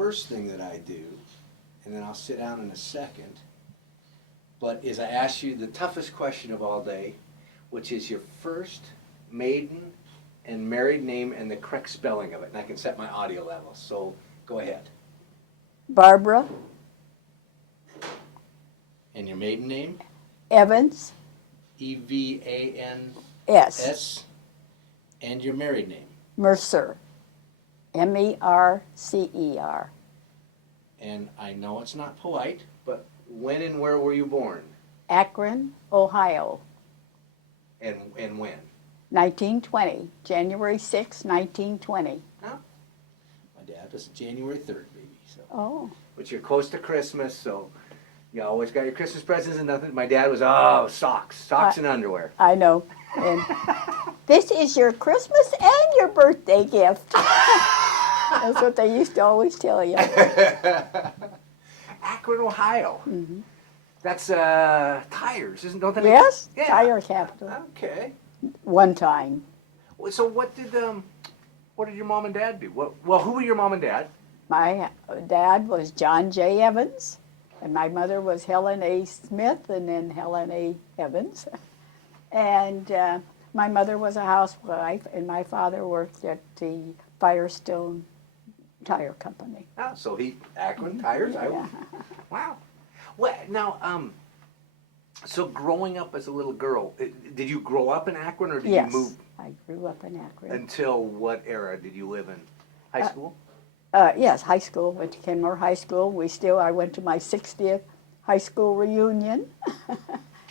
first thing that I do, and then I'll sit down in a second, but is I ask you the toughest question of all day, which is your first, maiden, and married name and the correct spelling of it. And I can set my audio level, so go ahead. Barbara And your maiden name? Evans. Evans. S. And your married name? Mercer. Mercer. And I know it's not polite, but when and where were you born? Akron, Ohio. And when? 1920. January 6, 1920. Oh, my dad was January 3rd, baby. So. Oh. But you're close to Christmas, so you always got your Christmas presents and nothing. My dad was, socks and underwear. I know. And this is your Christmas and your birthday gift. That's what they used to always tell you. Akron, Ohio. Mm-hmm. That's tires, don't they? Yes, yeah. tire capital. Okay. One time. So what did your mom and dad do? Well, who were your mom and dad? My dad was John J. Evans, and my mother was Helen A. Smith, and then Helen A. Evans. And my mother was a housewife, and my father worked at the Firestone Tire Company. Oh, so Akron tires. Yeah. Wow. Well, now, so growing up as a little girl, did you grow up in Akron, or did you move? I grew up in Akron. Until what era did you live in? High school? Yes, high school. Went to Kenmore High School. I went to my 60th high school reunion.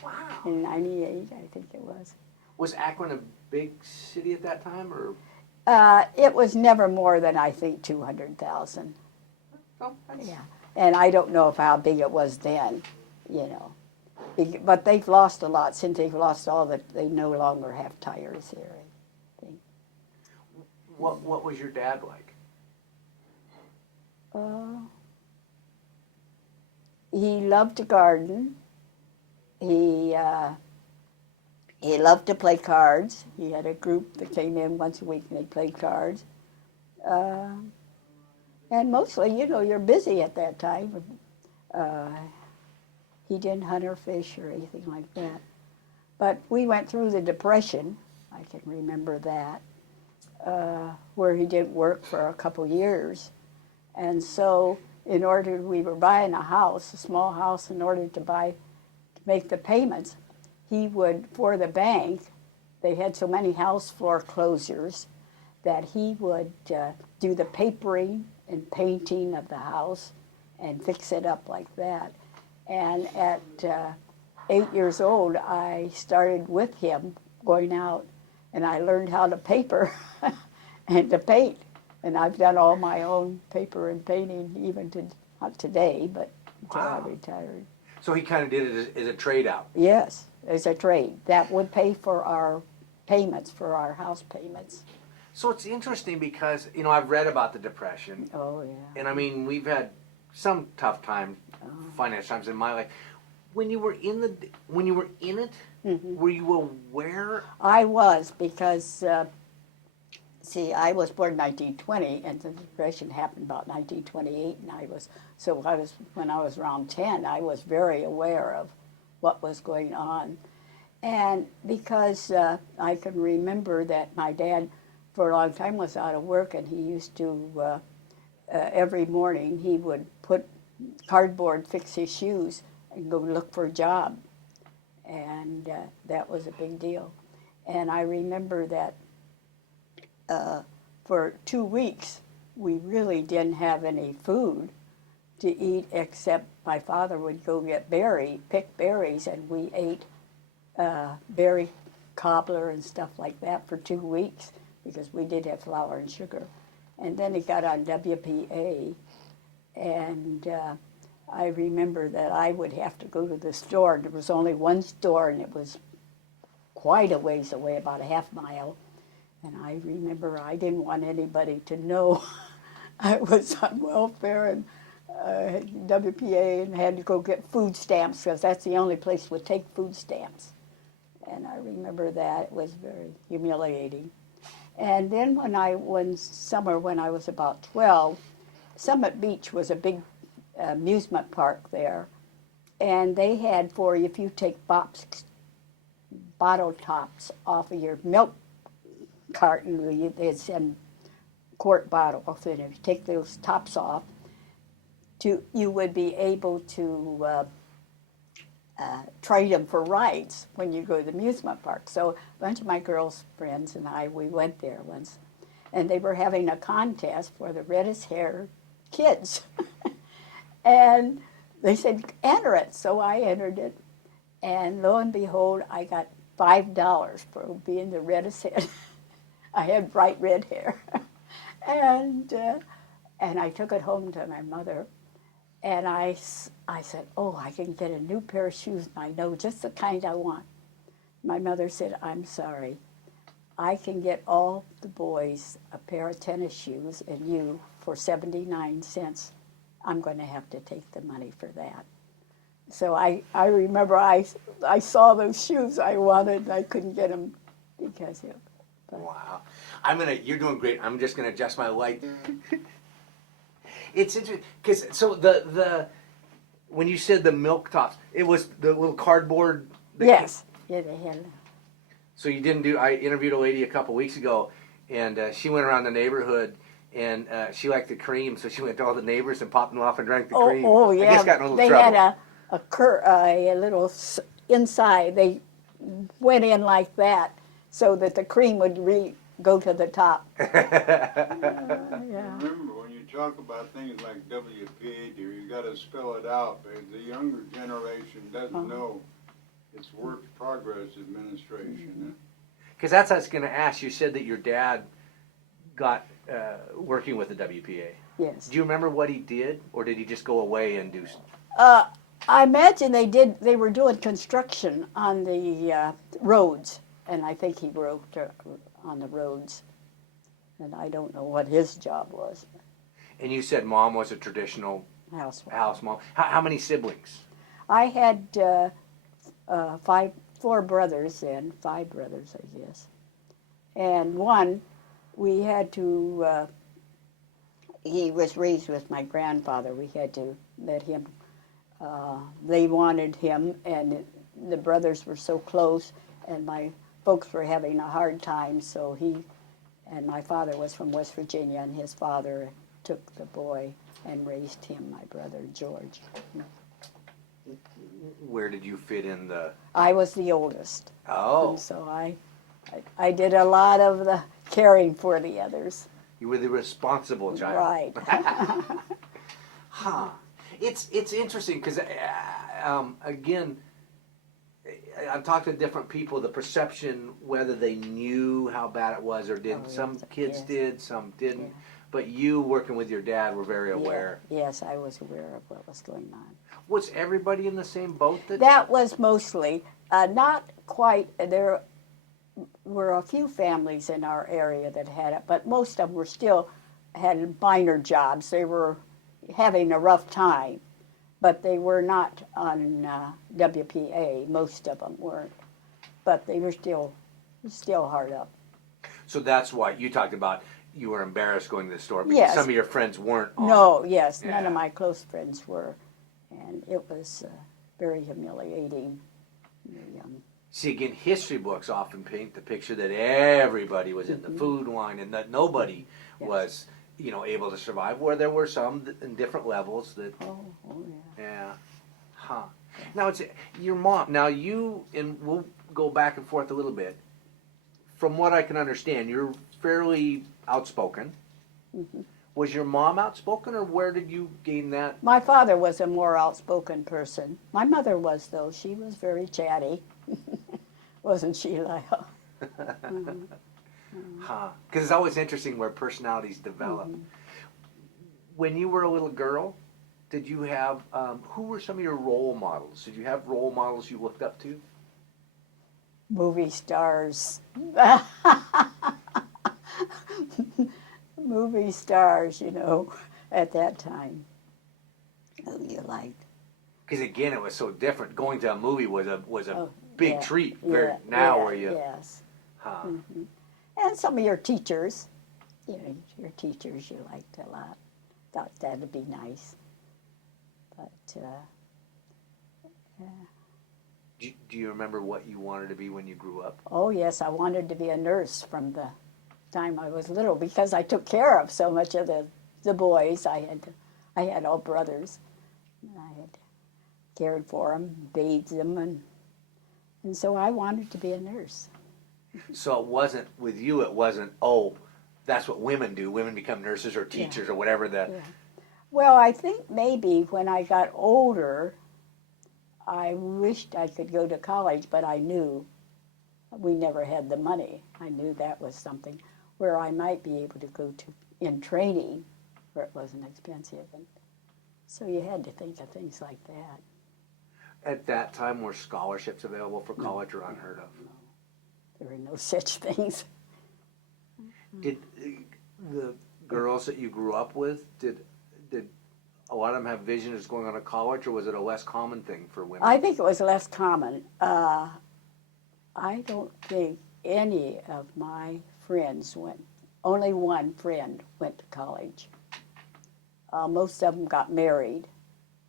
Wow. In 98, I think it was. Was Akron a big city at that time, or? It was never more than, I think, 200,000. Oh, yeah. And I don't know how big it was then, you know. But they've lost a lot since they've lost all that. They no longer have tires here, I think. What was your dad like? He loved to garden. He loved to play cards. He had a group that came in once a week and they played cards. And mostly, you know, you're busy at that time. He didn't hunt or fish or anything like that. But we went through the Depression, I can remember that, where he didn't work for a couple years. And so we were buying a house, a small house, in order to make the payments. He would, for the bank, they had so many house foreclosures that he would do the papering and painting of the house and fix it up like that. And at 8 years old, I started with him going out, and I learned how to paper and to paint. And I've done all my own paper and painting, even not today, but until I retired. So he kind of did it as a trade out. Yes, as a trade. That would pay for our payments, for our house payments. So it's interesting because, you know, I've read about the Depression. Oh, yeah. And I mean, we've had some tough times, financial times in my life. When you were in it, mm-hmm. Were you aware? I was, because I was born in 1920, and the Depression happened about 1928, and when I was around 10, I was very aware of what was going on. And because I can remember that my dad, for a long time, was out of work, and he used to, every morning, he would put cardboard, fix his shoes, and go look for a job. And that was a big deal. And I remember that for 2 weeks, we really didn't have any food to eat, except my father would go pick berries, and we ate berry cobbler and stuff like that for 2 weeks, because we did have flour and sugar. And then he got on WPA, and I remember that I would have to go to the store, and there was only one store, and it was quite a ways away, about a half mile. And I remember I didn't want anybody to know I was on welfare and WPA, and had to go get food stamps, because that's the only place that would take food stamps. And I remember that. It was very humiliating. And then one summer when I was about 12, Summit Beach was a big amusement park there, and they had for you, if you take bottle tops off of your milk carton, they'd send quart bottles, and if you take those tops off, you would be able to trade them for rides when you go to the amusement park. So a bunch of my girls' friends and we went there once, and they were having a contest for the reddest hair kids. And they said, enter it. So I entered it, and lo and behold, I got $5 for being the reddest head. I had bright red hair. And I took it home to my mother, and I said, oh, I can get a new pair of shoes, and I know just the kind I want. My mother said, I'm sorry. I can get all the boys a pair of tennis shoes and you for 79 cents. I'm going to have to take the money for that. So I remember I saw those shoes I wanted, and I couldn't get them because of. Wow. You're doing great. I'm just gonna adjust my light. It's interesting because when you said the milk tops, it was the little cardboard. Yes. Yeah, they had. So you didn't do. I interviewed a lady a couple weeks ago, and she went around the neighborhood, and she liked the cream, so she went to all the neighbors and popped them off and drank the cream. Oh yeah. I guess got in a little they trouble. had a little inside. They went in like that so that the cream would go to the top. Yeah. Remember, when you talk about things like WPA, you got to spell it out. The younger generation doesn't know it's Work Progress Administration. Because that's what I was going to ask. You said that your dad got working with the WPA. Yes. Do you remember what he did, or did he just go away and do? I imagine they were doing construction on the roads, and I think he worked on the roads, and I don't know what his job was. And you said mom was a traditional house mom. How many siblings? I had 4 brothers then, 5 brothers, I guess. And one, we had to, he was raised with my grandfather. We had to let him, they wanted him, and the brothers were so close, and my folks were having a hard time, so and my father was from West Virginia, and his father took the boy and raised him, my brother George. Where did you fit in the? I was the oldest. Oh. And so I did a lot of the caring for the others. You were the responsible child. Right. Huh. It's interesting because again, I've talked to different people. The perception, whether they knew how bad it was or didn't. Oh, some yes, kids yes. did, some didn't. Yeah. But you, working with your dad, were very aware. Yeah. Yes, I was aware of what was going on. Was everybody in the same boat? That was mostly, not quite, there were a few families in our area that had it, but most of them had minor jobs. They were having a rough time, but they were not on WPA. Most of them weren't, but they were still hard up. So that's why you talked about you were embarrassed going to the store because Yes. some of your friends weren't on. No, yes, none Yeah. of my close friends were, and it was very humiliating. See, again, history books often paint the picture that everybody was in the food line and that nobody was, able to survive. Where there were some in different levels that. Oh yeah. Yeah. Huh. Now it's your mom. Now you and we'll go back and forth a little bit. From what I can understand, you're fairly outspoken. Mm-hmm. Was your mom outspoken, or where did you gain that? My father was a more outspoken person. My mother was, though. She was very chatty. Wasn't she, Lyle? Huh. Because it's always interesting where personalities develop. Mm-hmm. When you were a little girl, did you have, who were some of your role models? Did you have role models you looked up to? Movie stars. Movie stars, at that time. Who you liked. Because again, it was so different. Going to a movie was a big yeah, treat. yeah, Where you? Yes. Huh. Mm-hmm. And some of your teachers, your teachers you liked a lot. thought that'd be nice. But Do you remember what you wanted to be when you grew up? oh yes, I wanted to be a nurse from the time I was little because I took care of so much of the boys. I had all brothers. I had cared for them, bathed them, and so I wanted to be a nurse. So it wasn't, with you, it wasn't, oh, that's what women do. Women become nurses or teachers or whatever the... Yeah. Well, I think maybe when I got older, I wished I could go to college, but I knew we never had the money. I knew that was something where I might be able to go to in training where it wasn't expensive. And so you had to think of things like that. At that time, were scholarships available for college or unheard of? There were no such things. Did the girls that you grew up with, did a lot of them have vision as going on to college, or was it a less common thing for women? I think it was less common. I don't think any of my friends went. Only one friend went to college. Most of them got married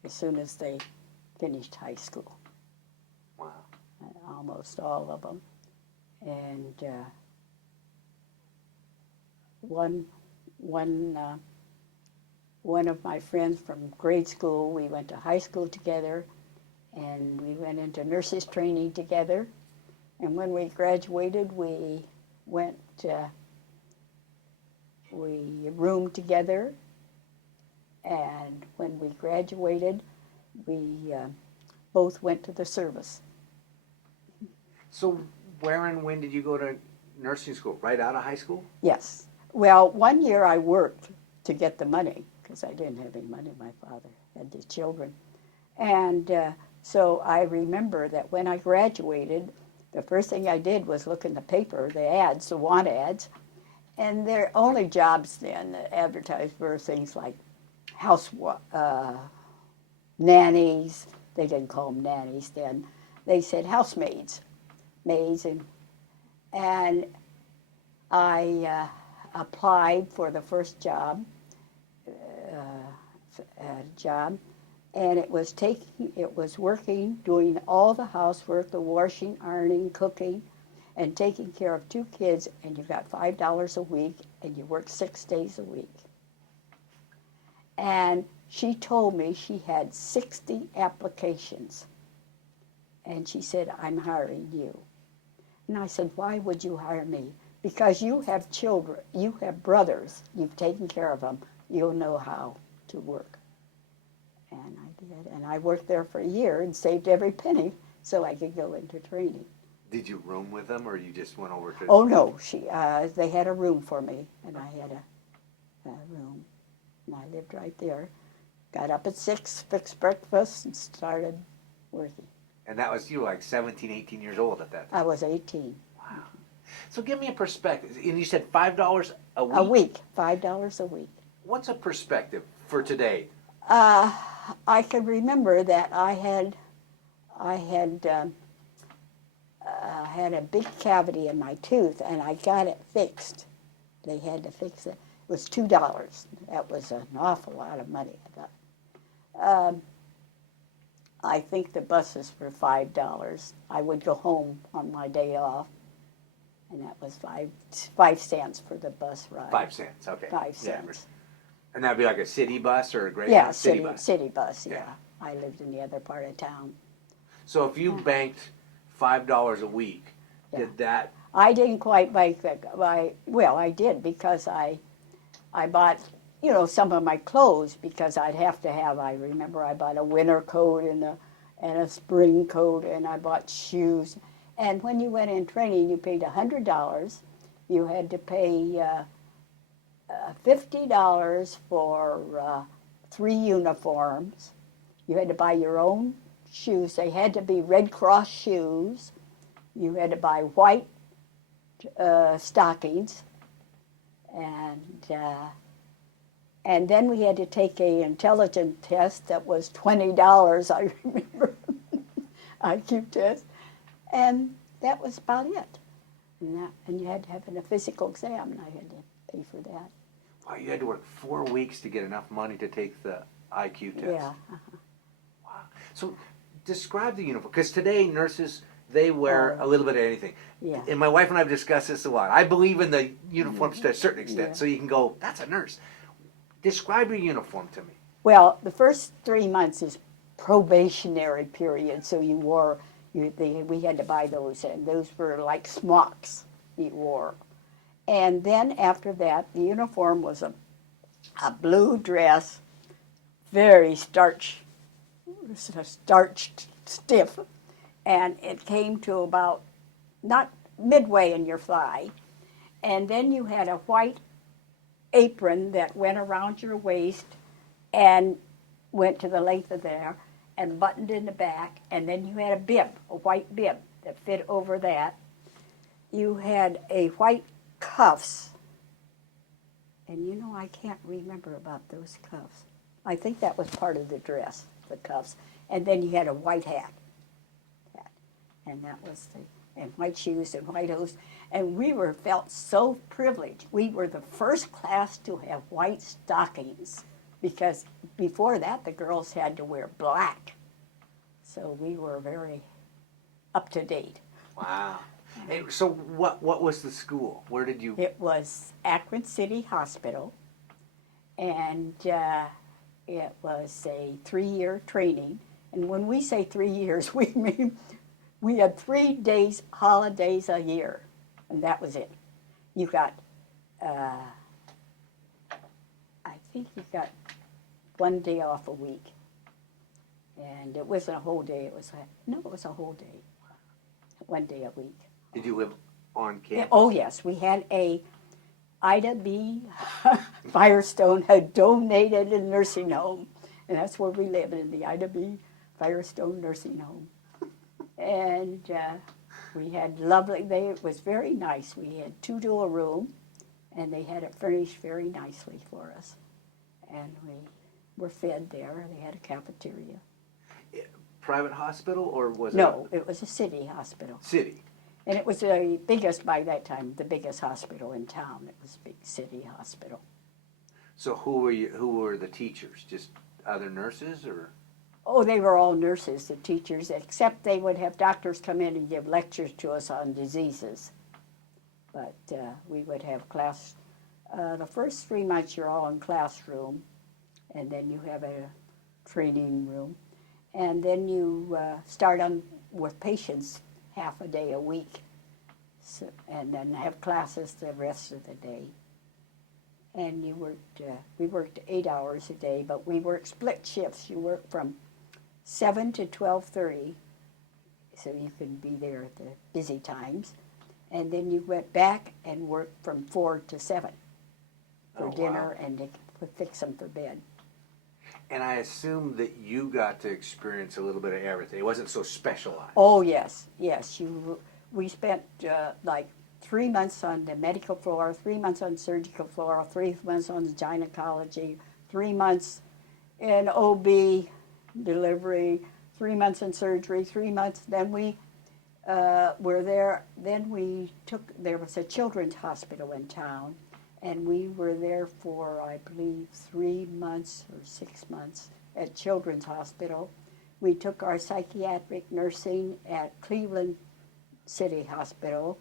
as soon as they finished high school. Wow. Almost all of them. And one of my friends from grade school, we went to high school together, and we went into nurses training together. And when we graduated, we went, we roomed together. And when we graduated, we both went to the service. So where and when did you go to nursing school? Right out of high school? Yes. Well, 1 year I worked to get the money because I didn't have any money. My father had the children. And so I remember that when I graduated, the first thing I did was look in the paper, the ads, the want ads. And their only jobs then that advertised were things like nannies. They didn't call them nannies then. They said housemaids, maids. And I applied for the first job, and it was working, doing all the housework, the washing, ironing, cooking, and taking care of 2 kids, and you got $5 a week, and you worked 6 days a week. And she told me she had 60 applications, and she said, "I'm hiring you." And I said, "Why would you hire me?" "Because you have children, you have brothers, you've taken care of them, you'll know how to work." And I did, and I worked there for a year and saved every penny so I could go into training. Did you room with them, or you just went over to... Oh no, they had a room for me, and I had a room, and I lived right there. Got up at 6, fixed breakfast, and started working. And that was you, like 17, 18 years old at that time? I was 18. Wow. So give me a perspective. And you said $5 a week? A week, $5 a week. What's a perspective for today? I can remember that I had a big cavity in my tooth, and I got it fixed. They had to fix it. It was $2. That was an awful lot of money, I thought. I think the buses were $5. I would go home on my day off, and that was 5 cents for the bus ride. 5 cents, okay. 5 cents. And that'd be like a city bus or a Greyhound? Yeah, city bus. city bus, yeah. Yeah. I lived in the other part of town. So if you banked $5 a week, Yeah. did that... I didn't quite bank that. Well, I did because I bought, some of my clothes because I'd have to have. I remember I bought a winter coat and a spring coat, and I bought shoes. And when you went in training, you paid $100. You had to pay $50 for 3 uniforms. You had to buy your own shoes. They had to be Red Cross shoes. You had to buy white stockings, and then we had to take an intelligence test that was $20. I remember IQ test, and that was about it. And you had to have a physical exam, and I had to pay for that. Wow, you had to work 4 weeks to get enough money to take the IQ test. Yeah. Wow. So describe the uniform, because today nurses, they wear a little bit of anything. Yeah. And my wife and I have discussed this a lot. I believe in the uniforms to a certain extent, Yeah. so you can go, that's a nurse. Describe your uniform to me. Well, the first 3 months is probationary period, so you wore, we had to buy those, and those were like smocks you wore. And then after that, the uniform was a blue dress, very starched stiff, and it came to about not midway in your thigh. And then you had a white apron that went around your waist and went to the length of there and buttoned in the back. And then you had a bib, a white bib that fit over that. You had a white cuffs. And you know, I can't remember about those cuffs. I think that was part of the dress, the cuffs. And then you had a white hat. And that was and white shoes and white hose. And we felt so privileged. We were the first class to have white stockings, because before that the girls had to wear black. So we were very up to date. Wow. And so what was the school? Where did you? It was Akron City Hospital, and it was a 3-year training. And when we say 3 years, we mean we had 3 days holidays a year, and that was it. You got, I think you got 1 day off a week, and it wasn't a whole day. It was a whole day, 1 day a week. Did you live on campus? Oh yes, we had a Ida B. Firestone had donated a nursing home, and that's where we lived, in the Ida B. Firestone nursing home. And we had it was very nice. We had 2 to a room, and they had it furnished very nicely for us. And we were fed there. They had a cafeteria. Private hospital, or was it? No, it was a city hospital. City. And it was the biggest, by that time, the biggest hospital in town. It was a big city hospital. So who were the teachers? Just other nurses, or? Oh, they were all nurses, the teachers, except they would have doctors come in and give lectures to us on diseases. But we would have class. The first 3 months you're all in classroom, and then you have a training room. And then you start on with patients half a day a week, so, and then have classes the rest of the day. And we worked 8 hours a day, but we worked split shifts. You work from 7 to 12:30, so you can be there at the busy times. And then you went back and worked from 4 to 7 for dinner, and to fix them for bed. And I assume that you got to experience a little bit of everything. It wasn't so specialized. Oh, yes. We spent like 3 months on the medical floor, 3 months on surgical floor, 3 months on gynecology, 3 months in OB delivery, 3 months in surgery, 3 months. Then we were there. Then there was a children's hospital in town, and we were there for, I believe, 3 months or 6 months at Children's Hospital. We took our psychiatric nursing at Cleveland City Hospital.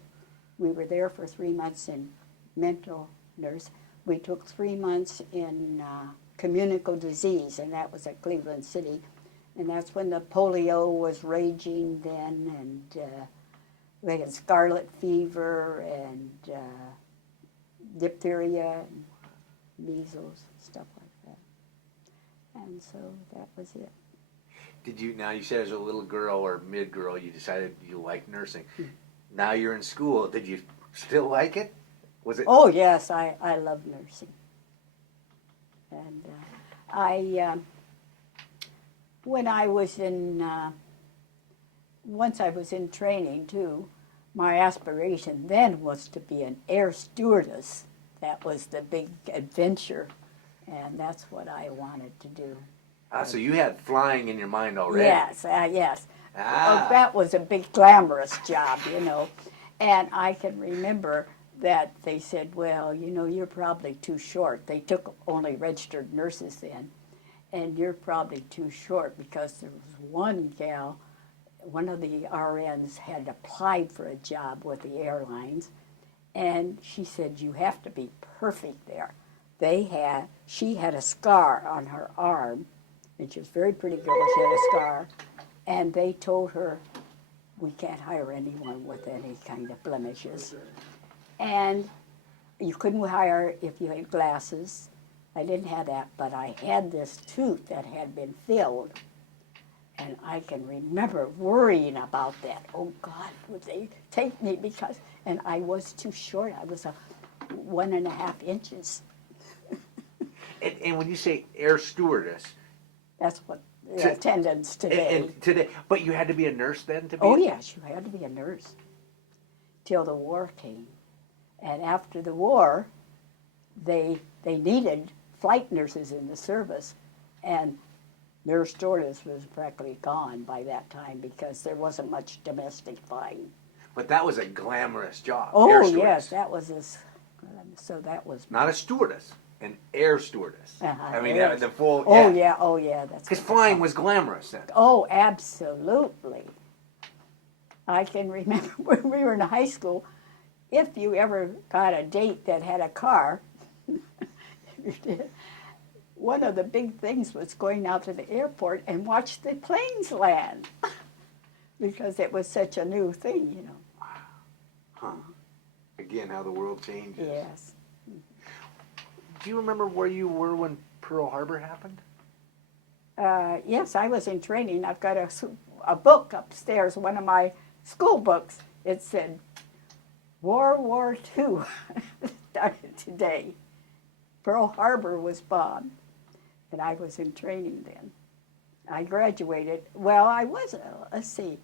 We were there for 3 months in mental nurse. We took 3 months in communicable disease, and that was at Cleveland City. And that's when the polio was raging then, and we had scarlet fever and diphtheria and measles, stuff like that. And so that was it. Now you said as a little girl or mid-girl you decided you liked nursing. Now you're in school. Did you still like it? Was it? Oh yes, I love nursing. And when I was once I was in training too, my aspiration then was to be an air stewardess. That was the big adventure, and that's what I wanted to do. So you had flying in your mind already. Yes, yes. That was a big glamorous job, you know. And I can remember that they said, well, you know, you're probably too short. They took only registered nurses then, and you're probably too short because there was one gal, one of the RNs had applied for a job with the airlines, and she said, you have to be perfect there. She had a scar on her arm, and she was a very pretty girl, she had a scar, and they told her, we can't hire anyone with any kind of blemishes. And you couldn't hire if you had glasses. I didn't have that, but I had this tooth that had been filled. And I can remember worrying about that. Oh God, would they take me because, and I was too short. I was 1.5 inches. And when you say air stewardess, That's what the attendants today. and today, but you had to be a nurse then to be. Oh yes, you had to be a nurse till the war came. And after the war, they needed flight nurses in the service, and nurse stewardess was practically gone by that time because there wasn't much domestic flying. But that was a glamorous job. Oh air stewardess. yes, that was so that was. Not a stewardess, an air stewardess. I mean, yes. the full. Oh yeah, that's. Because flying was glamorous then. Oh, absolutely. I can remember when we were in high school, if you ever got a date that had a car, one of the big things was going out to the airport and watch the planes land because it was such a new thing, you know. Huh. Again, how the world changes. Yes. Do you remember where you were when Pearl Harbor happened? Yes, I was in training. I've got a book upstairs, one of my school books. It said, World War II started today. Pearl Harbor was bombed, and I was in training then. I graduated, well, I was, let's see,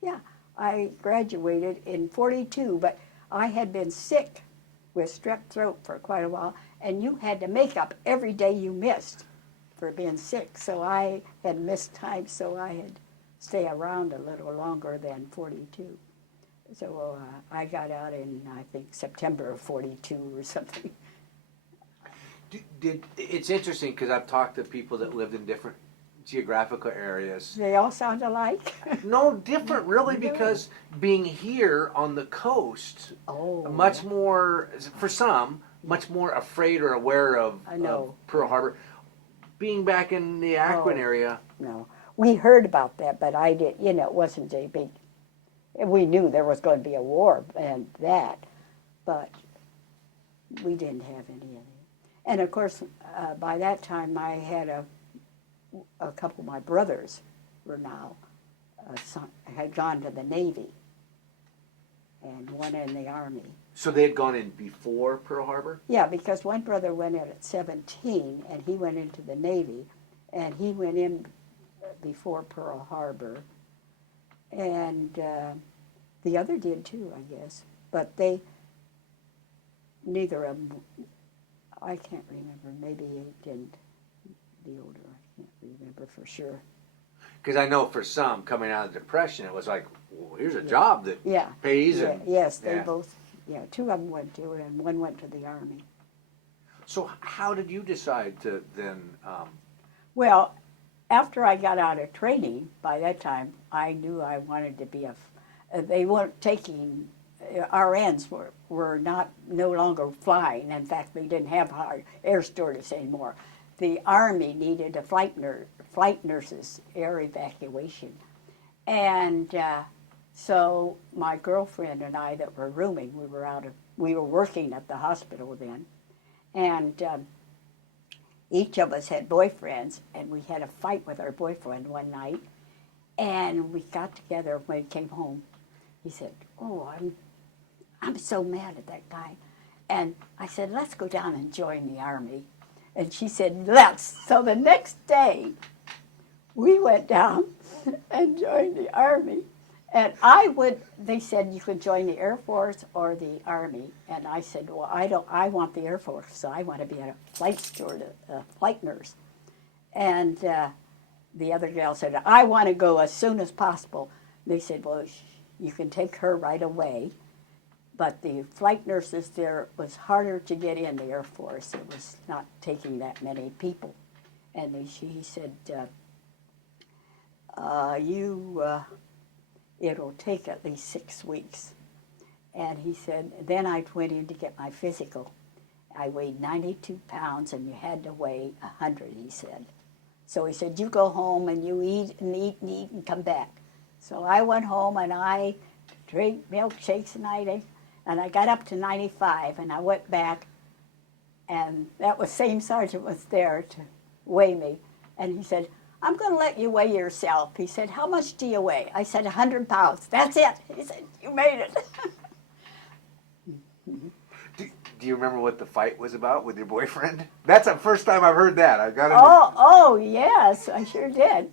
yeah, I graduated in 42, but I had been sick with strep throat for quite a while, and you had to make up every day you missed for being sick. So I had missed time, so I had to stay around a little longer than 42. So I got out in, I think, September of 42 or something. It's interesting because I've talked to people that lived in different geographical areas. They all sound alike? No, different really, because being here on the coast, much more, for some, much more afraid or aware of Pearl Harbor. Being back in the Akron area. No, we heard about that, but I did, you know, it wasn't a big, we knew there was going to be a war and that, but we didn't have any of it. And of course, by that time I had a couple of my brothers were now, had gone to the Navy and one in the Army. So they had gone in before Pearl Harbor? Yeah, because one brother went in at 17 and he went into the Navy, and he went in before Pearl Harbor, and the other did too, I guess. But neither of them, I can't remember, maybe he didn't, the older, I can't remember for sure. Because I know for some, coming out of the Depression, it was like, well, here's a job that pays. Yeah. And, yes, they both, two of them went to it, and one went to the Army. So how did you decide to then... Well, after I got out of training, by that time, I knew I wanted to be they weren't taking, RNs were no longer flying. In fact, they didn't have air stewardess anymore. The Army needed a flight nurses, air evacuation. And so my girlfriend and I that were rooming, we were working at the hospital then, and each of us had boyfriends, and we had a fight with our boyfriend one night, and we got together when we came home. He said, oh, I'm so mad at that guy. And I said, let's go down and join the Army. And she said, let's. So the next day, we went down and joined the Army. And they said you could join the Air Force or the Army. And I said, well, I want the Air Force, so I want to be a flight steward, a flight nurse. And the other gal said, I want to go as soon as possible. They said, well, you can take her right away, but the flight nurses there, was harder to get in the Air Force. It was not taking that many people. And he said, it'll take at least 6 weeks. And he said, then I went in to get my physical. I weighed 92 pounds, and you had to weigh 100, he said. So he said, you go home and you eat and eat and eat and come back. So I went home and I drank milkshakes and I ate, and I got up to 95, and I went back, and that was same sergeant was there to weigh me. And he said, I'm going to let you weigh yourself. He said, how much do you weigh? I said, 100 pounds. That's it. He said, you made it. Do you remember what the fight was about with your boyfriend? That's the first time I've heard that. I've got to. Oh, yes, I sure did.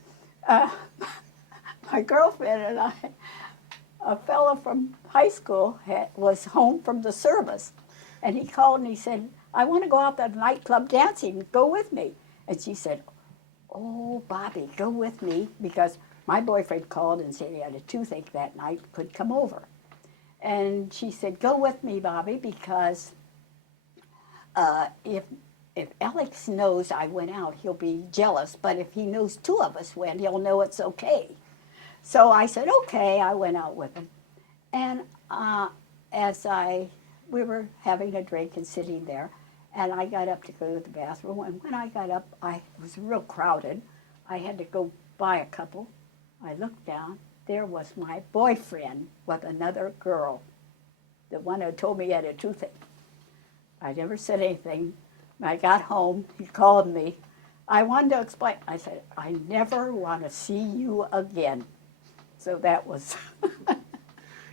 My girlfriend and I, a fellow from high school was home from the service, and he called and he said, I want to go out to the nightclub dancing. Go with me. And she said, oh, Bobby, go with me, because my boyfriend called and said he had a toothache that night, could come over. And she said, go with me, Bobby, because if Alex knows I went out, he'll be jealous. But if he knows 2 of us went, he'll know it's okay. So I said, okay. I went out with him. And we were having a drink and sitting there, and I got up to go to the bathroom. And when I got up, it was real crowded. I had to go by a couple. I looked down. There was my boyfriend with another girl, the one who told me he had a toothache. I never said anything. When I got home, he called me. I wanted to explain. I said, I never want to see you again. So that was...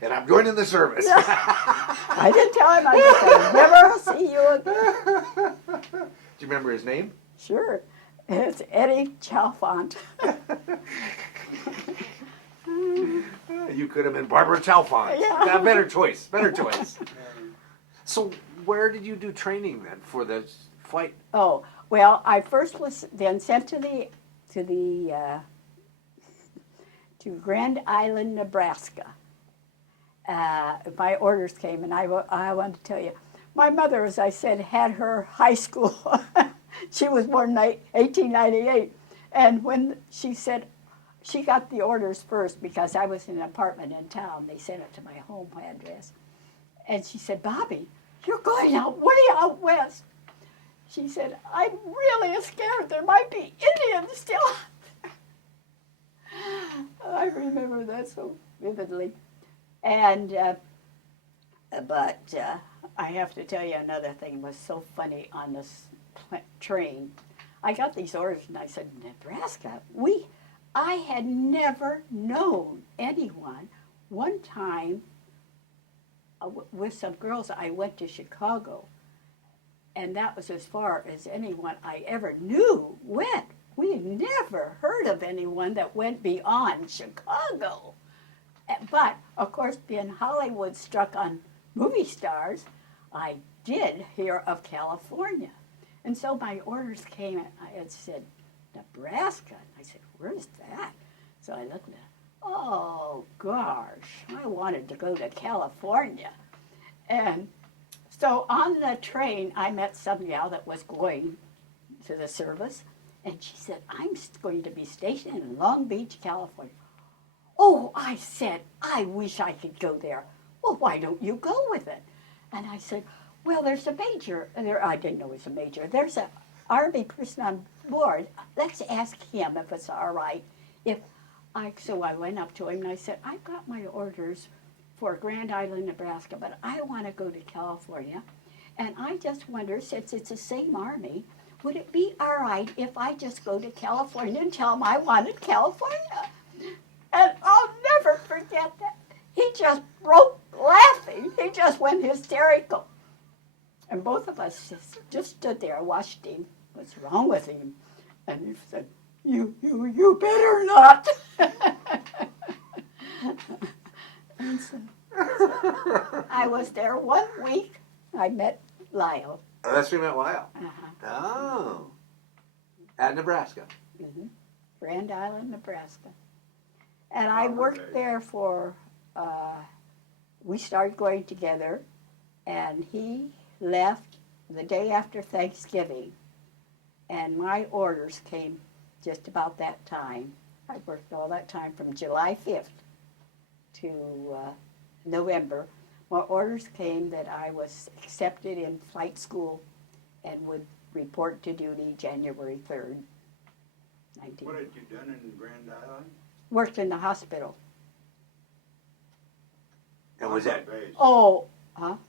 And I'm going in the service. I didn't tell him. I just said, never see you again. Do you remember his name? Sure. It's Eddie Chalfont. You could have been Barbara Chalfont. Yeah. Better choice. Better choice. So where did you do training then for the flight? Oh, well, I first was then sent to Grand Island, Nebraska. My orders came, and I wanted to tell you, my mother, as I said, had her high school. She was born in 1898, and when she said, she got the orders first because I was in an apartment in town. They sent it to my home address. And she said, Bobby, you're going out way out west. She said, I'm really scared. There might be Indians still out there. I remember that so vividly. And, but I have to tell you another thing was so funny on this train. I got these orders and I said, Nebraska? I had never known anyone. One time, with some girls, I went to Chicago, and that was as far as anyone I ever knew went. We never heard of anyone that went beyond Chicago. But, of course, being Hollywood struck on movie stars, I did hear of California. And so my orders came, and I had said, Nebraska. And I said, where's that? So I looked at it. Oh, gosh, I wanted to go to California. And so on the train, I met some gal that was going to the service, and she said, I'm going to be stationed in Long Beach, California. Oh, I said, I wish I could go there. Well, why don't you go with it? And I said, well, there's a major. I didn't know it was a major. There's an Army person on board. Let's ask him if it's all right. So I went up to him and I said, I've got my orders for Grand Island, Nebraska, but I want to go to California. And I just wonder, since it's the same Army, would it be all right if I just go to California and tell him I wanted California? And I'll never forget that. He just broke laughing. He just went hysterical. And both of us just stood there, watched him. What's wrong with him? And he said, you better not. And so I was there 1 week. I met Lyle. Oh, that's where you met Lyle. Uh-huh. Oh. At Nebraska. Mm-hmm. Grand Island, Nebraska. And I worked there for we started going together, and he left the day after Thanksgiving, and my orders came just about that time. I worked all that time from July 5th to November. My orders came that I was accepted in flight school and would report to duty January 3rd, 19. What had you done in Grand Island? Worked in the hospital. And was that, Base. Oh,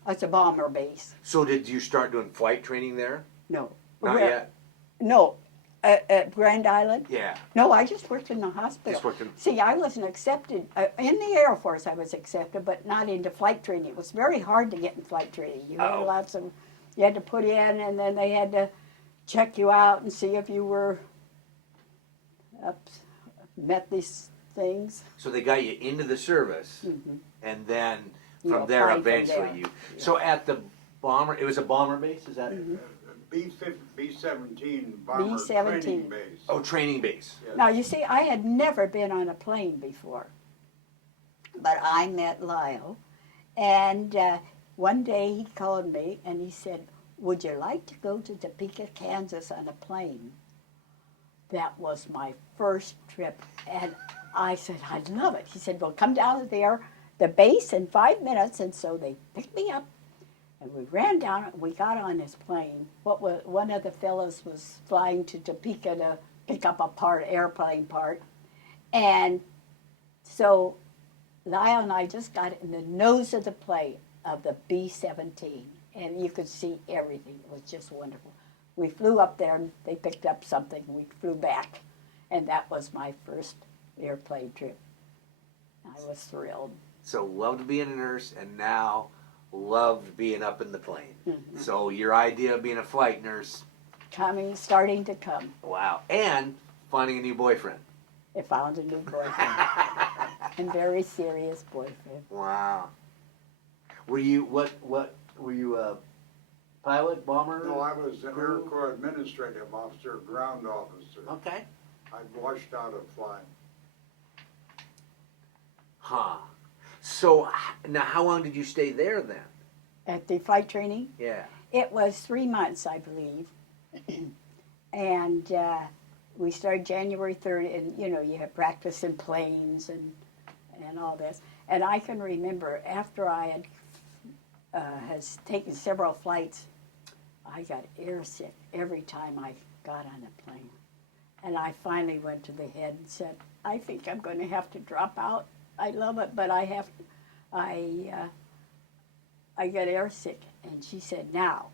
it's a bomber base. so did you start doing flight training there? No. Not Where- yet? No. At Grand Island? Yeah, No, I just worked in the hospital. just working. See, I wasn't accepted, in the Air Force I was accepted, but not into flight training. It was very hard to get in flight training. You had Oh. you had to put in, and then they had to check you out and see if you were met these things. So they got you into the service, Mhm. and then You from there, applied from eventually there. you. So at the bomber, it was a bomber base, is that? Mhm. B-17 bomber B-17. training base. Oh, training base. Yes. Now, you see, I had never been on a plane before, but I met Lyle, and one day he called me and he said, "Would you like to go to Topeka, Kansas on a plane?" That was my first trip, and I said, "I'd love it." He said, "Well, come down there, the base in 5 minutes," and so they picked me up. And we ran down and we got on this plane. One of the fellows was flying to Topeka to pick up a airplane part. And so Lyle and I just got in the nose of the plane of the B-17. And you could see everything. It was just wonderful. We flew up there and they picked up something. We flew back. And that was my first airplane trip. I was thrilled. So loved being a nurse, and now loved being up in the plane. Mhm. So your idea of being a flight nurse, Starting to come. wow, and finding a new boyfriend. I found a new boyfriend. And very serious boyfriend. Wow. Were you were you a pilot, bomber? No, I was an Air crew? Corps administrative officer, ground officer. Okay. I washed out of flying. Huh. So now, how long did you stay there then? At the flight training, Yeah. it was 3 months, I believe. And we started January 3rd, and you have practice in planes and all this. And I can remember after I has taken several flights, I got airsick every time I got on a plane. And I finally went to the head and said, "I think I'm going to have to drop out. I love it, but I got airsick." And she said, "Now,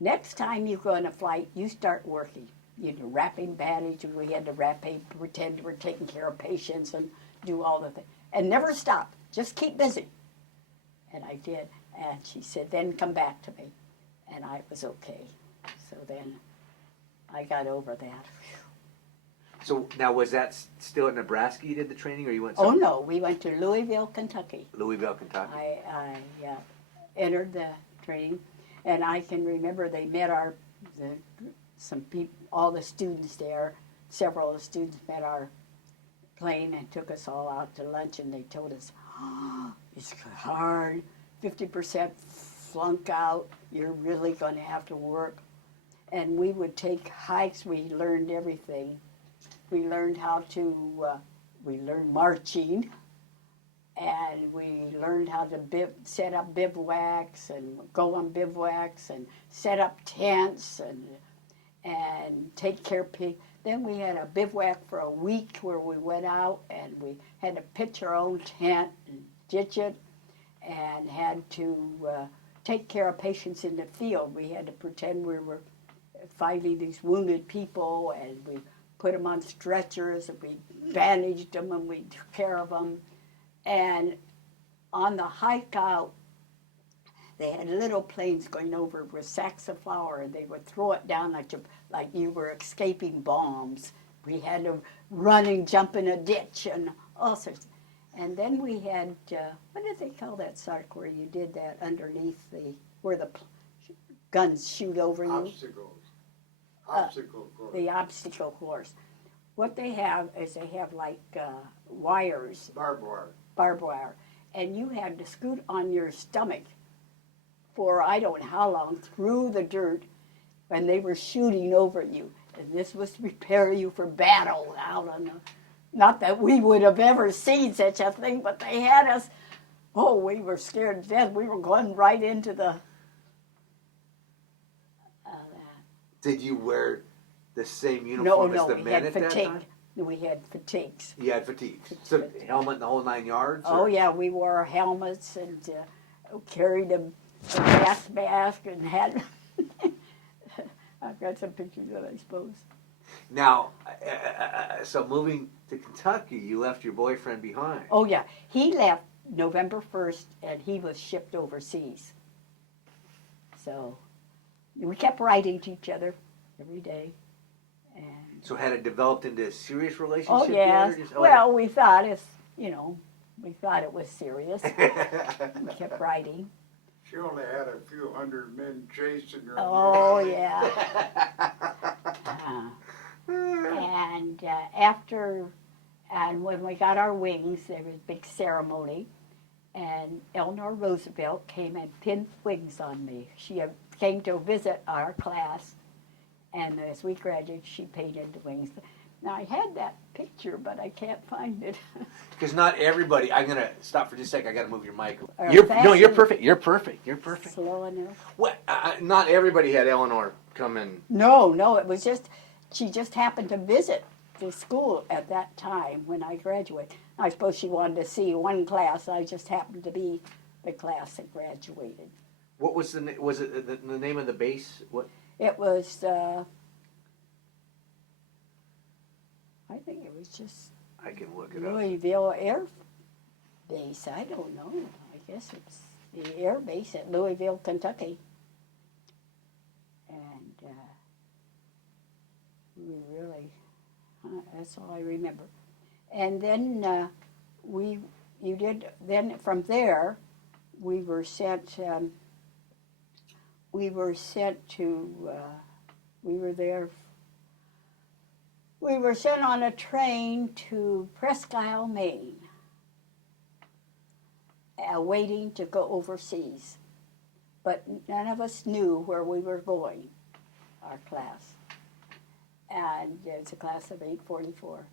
next time you go on a flight, you start working. Wrapping bandage, we had to pretend we're taking care of patients and do all the things. And never stop. Just keep busy." And I did. And she said, "Then come back to me." And I was okay. So then I got over that. So now, was that still at Nebraska you did the training, or you went Oh, somewhere? no, we went to Louisville, Kentucky. Louisville, Kentucky. I entered the training, and I can remember they met some people, all the students there. Several of the students met our plane and took us all out to lunch, and they told us, "It's hard, 50% flunk out, you're really going to have to work." And we would take hikes, we learned everything. We learned we learned marching, and we learned how to set up bivouacs and go on bivouacs and set up tents and take care of people. Then we had a bivouac for a week where we went out and we had to pitch our own tent and ditch it, and had to take care of patients in the field. We had to pretend we were finding these wounded people, and we put them on stretchers, and we bandaged them, and we took care of them. And on the hike out, they had little planes going over with sacks of flour, and they would throw it down like you were escaping bombs. We had to run and jump in a ditch and all sorts. And then we had, what did they call that, Sark, where you did that underneath where the guns shoot over you? Obstacles. Obstacle course. The obstacle course. What they have is they have like wires, Barbed wire. barbed wire, and you had to scoot on your stomach for I don't know how long through the dirt when they were shooting over you. And this was to prepare you for battle out on the, not that we would have ever seen such a thing, but they had us, oh, we were scared to death. We were going right into the, Did you wear the same uniform as the men at that time? We had fatigues. You had fatigues. So helmet and the whole 9 yards? Oh, or? yeah, we wore helmets and carried a gas mask and had, I've got some pictures of it, I suppose. Now, so moving to Kentucky, you left your boyfriend behind. Oh, yeah. He left November 1st, and he was shipped overseas. So we kept writing to each other every day. And So had it developed into a serious relationship? oh, yes. Just, well, we thought we thought it was serious. We kept writing. She only had a few hundred men chasing her. Oh, yeah. And and when we got our wings, there was a big ceremony, and Eleanor Roosevelt came and pinned wings on me. She came to visit our class, and as we graduated, she painted the wings. Now, I had that picture, but I can't find it. Because not everybody, I'm going to stop for just a second, I got to move your mic. Or You're fasten- perfect, you're perfect, you're perfect. Slow enough. What, not everybody had Eleanor come in. No, it was just, she just happened to visit the school at that time when I graduated. I suppose she wanted to see one class. I just happened to be the class that graduated. What was was it the name of the base? What? It was, I think it was just I can look it up. Louisville Air Base. I don't know. I guess it's the air base at Louisville, Kentucky. And we really, that's all I remember. And then then from there, we were sent to, we were sent on a train to Presque Isle, Maine, waiting to go overseas. But none of us knew where we were going, our class. And it's a class of 844.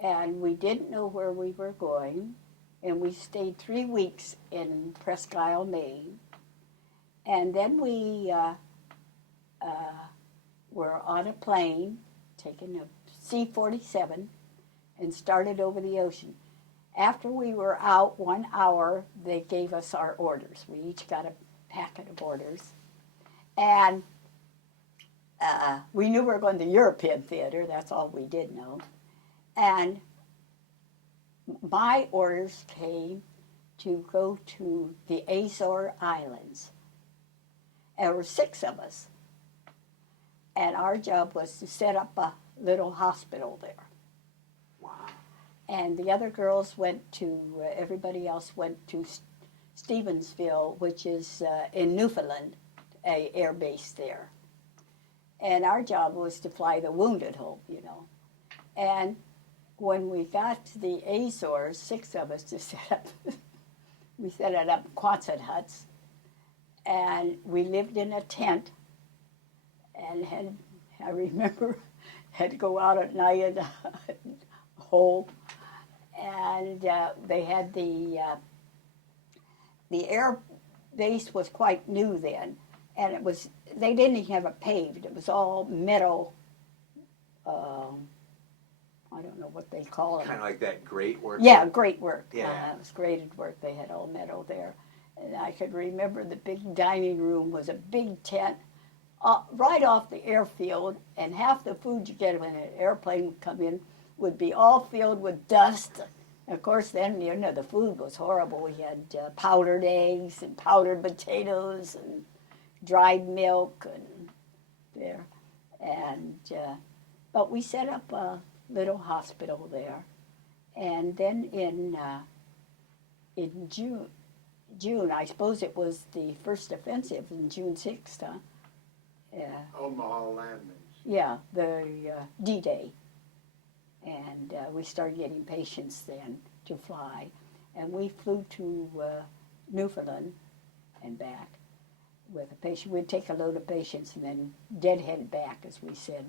And we didn't know where we were going. And we stayed 3 weeks in Presque Isle, Maine. And then we were on a plane, taking a C-47, and started over the ocean. After we were out 1 hour, they gave us our orders. We each got a packet of orders. And we knew we were going to the European theater. That's all we did know. And my orders came to go to the Azore Islands. There were 6 of us. And our job was to set up a little hospital there. Wow. And the other girls went to, everybody else went to Stevensville, which is in Newfoundland, a air base there. And our job was to fly the wounded home, And when we got to the Azores, 6 of us to set up, we set it up Quonset huts. And we lived in a tent and I remember, had to go out at night in a hole. And they had the air base was quite new then. And they didn't even have it paved. It was all metal, I don't know what they call it. Kind of like that grate work? Yeah, great work. Yeah. It was graded work. They had all metal there. And I could remember the big dining room was a big tent right off the airfield, and half the food you get when an airplane would come in would be all filled with dust. And of course, then, the food was horrible. We had powdered eggs and powdered potatoes and dried milk and there. And but we set up a little hospital there. And then in June, I suppose it was the first offensive in June 6th, huh? Yeah. Omaha landings. Yeah, the D-Day. And we started getting patients then to fly. and we flew to Newfoundland and back with a patient. We'd take a load of patients and then deadhead back, as we said.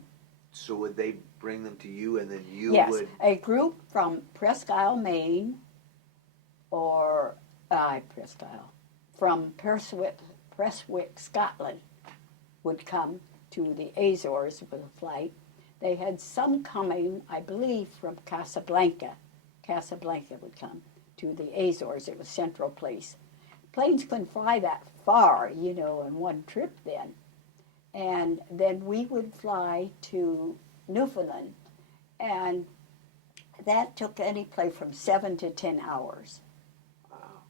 So would they bring them to you, and then you Yes, would? a group from Presque Isle, Maine, or Presque Isle, from Prestwick, Scotland, would come to the Azores with a flight. They had some coming, I believe, from Casablanca. Casablanca would come to the Azores. It was central place. Planes couldn't fly that far, you know, in one trip then. And then we would fly to Newfoundland, and that took any play from 7 to 10 hours. Wow.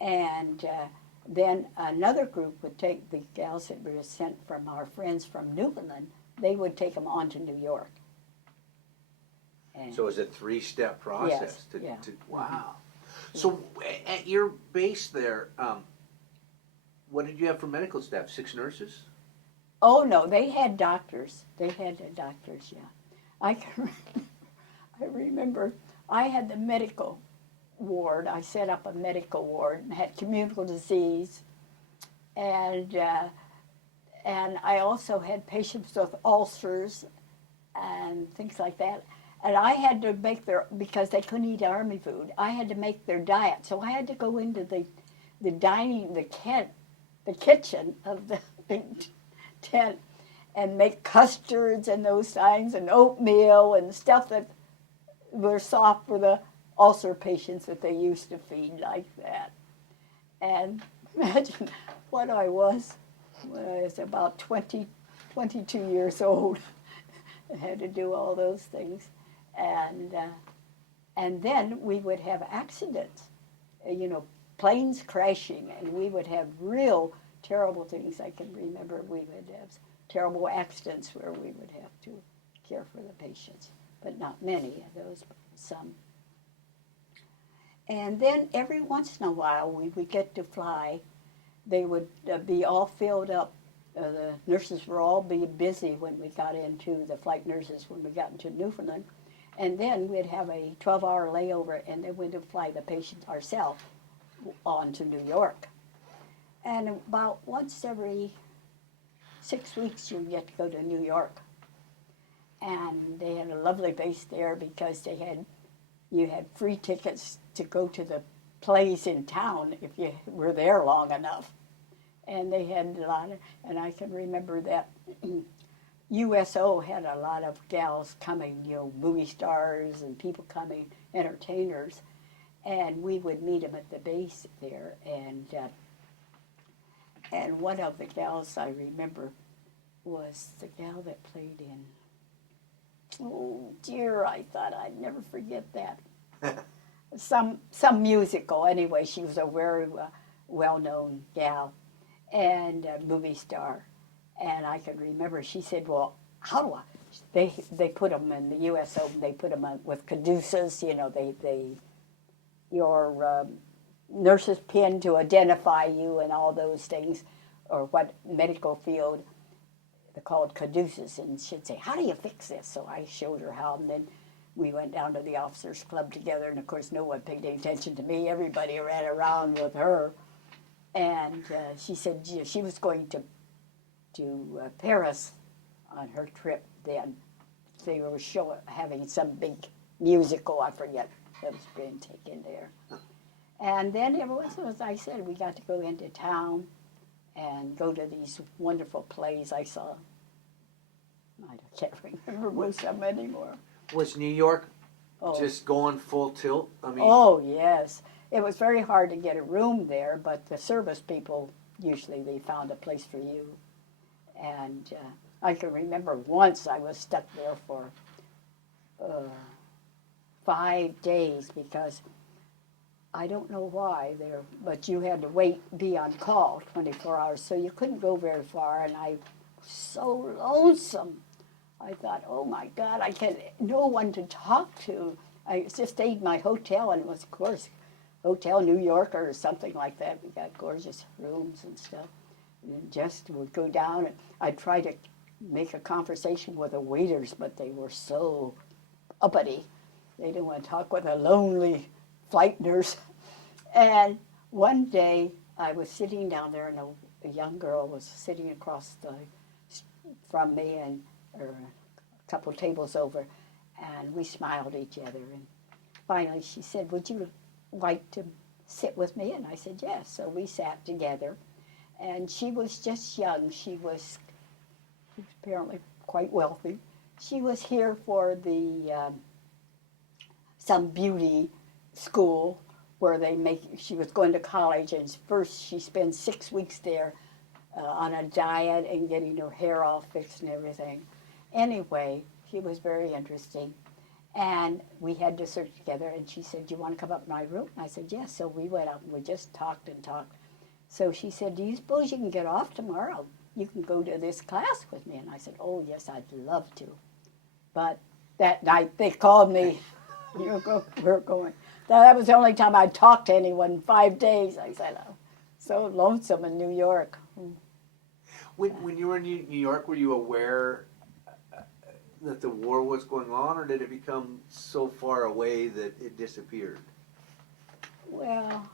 And then another group would take the gals that were sent from our friends from Newfoundland. They would take them on to New York. And So it was a 3-step process. Yes, yeah. Wow. So at your base there, what did you have for medical staff? 6 nurses? oh no, they had doctors. They had doctors, yeah. I remember I had the medical ward. I set up a medical ward and had communicable disease, and I also had patients with ulcers and things like that. And I had to make because they couldn't eat army food, I had to make their diet. So I had to go into the kitchen of the big tent and make custards and those things and oatmeal and stuff that were soft for the ulcer patients that they used to feed like that. And imagine what I was when I was about 22 years old. I had to do all those things. And then we would have accidents, you know, planes crashing, and we would have real terrible things. I can remember we would have terrible accidents where we would have to care for the patients, but not many of those, but some. And then every once in a while we would get to fly. They would be all filled up. The nurses were all be busy when we got into the flight nurses when we got into Newfoundland. And then we'd have a 12-hour layover, and then we'd fly the patients ourselves on to New York. And about once every 6 weeks, you get to go to New York. And they had a lovely base there because you had free tickets to go to the plays in town if you were there long enough. And they had a lot of, and I can remember that USO had a lot of gals coming, you know, movie stars and people coming, entertainers, and we would meet them at the base there. And one of the gals I remember was the gal that played in, oh dear, I thought I'd never forget that. Some musical, anyway. She was a very well-known gal and a movie star. And I can remember she said, well, how do I? They put them in the USO, they put them with caduceus, you know, your nurse's pin to identify you and all those things, or what medical field, they're called caduceus. And she'd say, how do you fix this? So I showed her how, and then we went down to the officers' club together, and of course no one paid any attention to me. Everybody ran around with her. And she said she was going to Paris on her trip then. They were having some big musical, I forget, that was being taken there. And then it was, as I said, we got to go into town and go to these wonderful plays I saw. I can't remember most of them anymore. Was New York just going full tilt? I mean, oh, yes. It was very hard to get a room there, but the service people, usually they found a place for you. And I can remember once I was stuck there for 5 days because I don't know why there, but you had to be on call 24 hours, so you couldn't go very far, and I was so lonesome. I thought, oh my God, I had no one to talk to. I just stayed in my hotel, and it was, of course, Hotel New Yorker or something like that. We got gorgeous rooms and stuff. And just would go down, and I'd try to make a conversation with the waiters, but they were so uppity. They didn't want to talk with a lonely flight nurse. And one day I was sitting down there, and a young girl was sitting across from me, and or a couple tables over, and we smiled at each other. And finally she said, "Would you like to sit with me?" And I said, "Yes." So we sat together, and she was just young. She was apparently quite wealthy. She was here for the some beauty school where she was going to college, and first she spent 6 weeks there on a diet and getting her hair all fixed and everything. Anyway, she was very interesting. And we had dessert together, and she said, "Do you want to come up to my room?" And I said, "Yes." So we went up, and we just talked and talked. So she said, "Do you suppose you can get off tomorrow? You can go to this class with me." And I said, "Oh, yes, I'd love to." But that night they called me. We're going. That was the only time I talked to anyone in 5 days. I said, "Oh, so lonesome in New York." When you were in New York, were you aware that the war was going on, or did it become so far away that it disappeared? Well,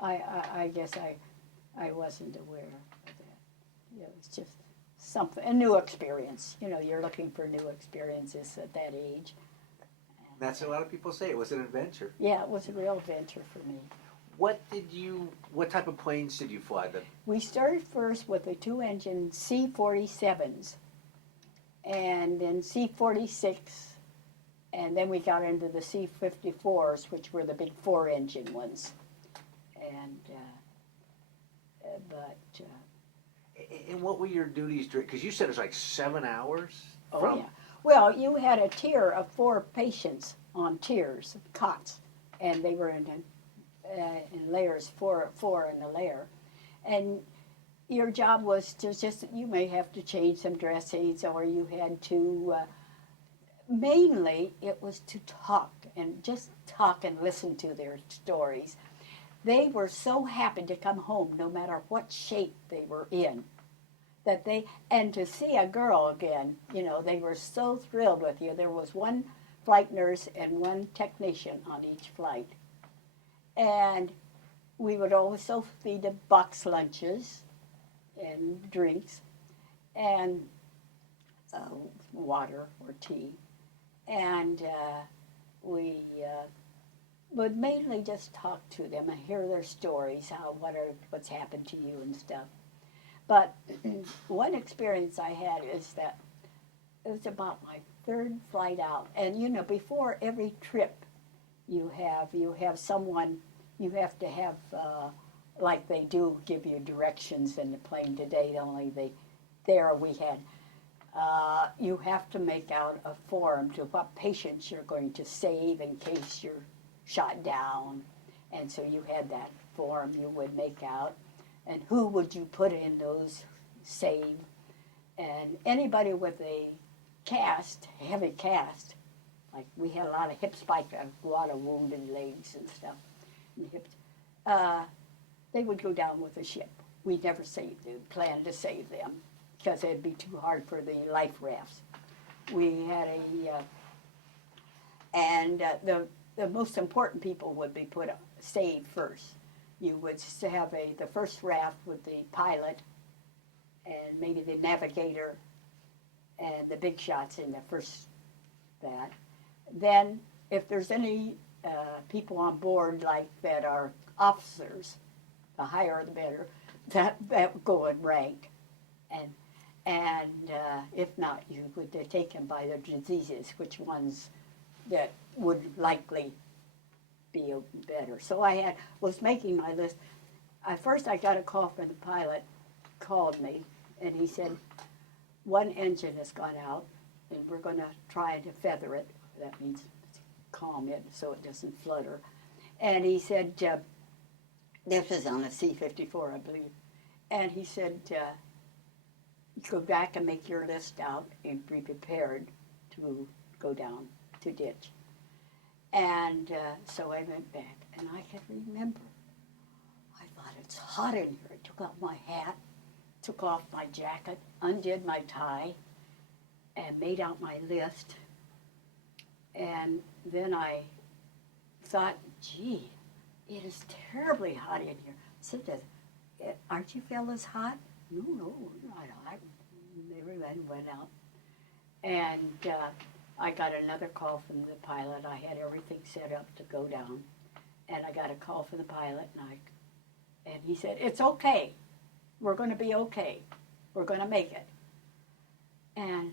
I guess I wasn't aware of that. It was just something, a new experience. You know, you're looking for new experiences at that age. That's what a lot of people say. It was an adventure. Yeah, it was a real adventure for me. What type of planes did you fly then? We started first with the 2-engine C-47s, and then C-46, and then we got into the C-54s, which were the big 4-engine ones. And And what were your duties during? Because you said it was like 7 hours. Oh, yeah. Well, you had a tier of 4 patients on tiers, cots, and they were in layers, four in the layer. And your job was to just, you may have to change some dressings, or you had to, mainly it was to talk and listen to their stories. They were so happy to come home no matter what shape they were in. And to see a girl again, you know, they were so thrilled with you. There was one flight nurse and one technician on each flight. And we would also feed them box lunches and drinks and water or tea. And we would mainly just talk to them and hear their stories, what's happened to you and stuff. But one experience I had is that it was about my 3rd flight out. And, you know, before every trip, you have someone, you have to have, like they do give you directions in the plane today, we had, you have to make out a form to what patients you're going to save in case you're shot down. And so you had that form you would make out. And who would you put in those save? And anybody with a heavy cast, like we had a lot of hip spike, a lot of wounded legs and stuff in the hips, they would go down with the ship. We never planned to save them because it'd be too hard for the life rafts. We had the most important people would be saved first. You would have the first raft with the pilot and maybe the navigator and the big shots in the first that. Then if there's any people on board like that are officers, the higher the better, that would go in rank. And if not, you would take them by their diseases, which ones that would likely be better. So I was making my list. First I got a call from the pilot, called me, and he said, "1 engine has gone out, and we're going to try to feather it." That means calm it so it doesn't flutter. And he said, this was on a C-54, I believe. And he said, go back and make your list out and be prepared to go down to ditch. And so I went back, and I can remember, I thought, it's hot in here. I took off my hat, took off my jacket, undid my tie, and made out my list. And then I thought, gee, it is terribly hot in here. I said to them, aren't you fellas hot? No, no, we're not hot. Everybody went out. And I got another call from the pilot. I had everything set up to go down. And I got a call from the pilot, and he said, it's okay. We're going to be okay. We're going to make it. And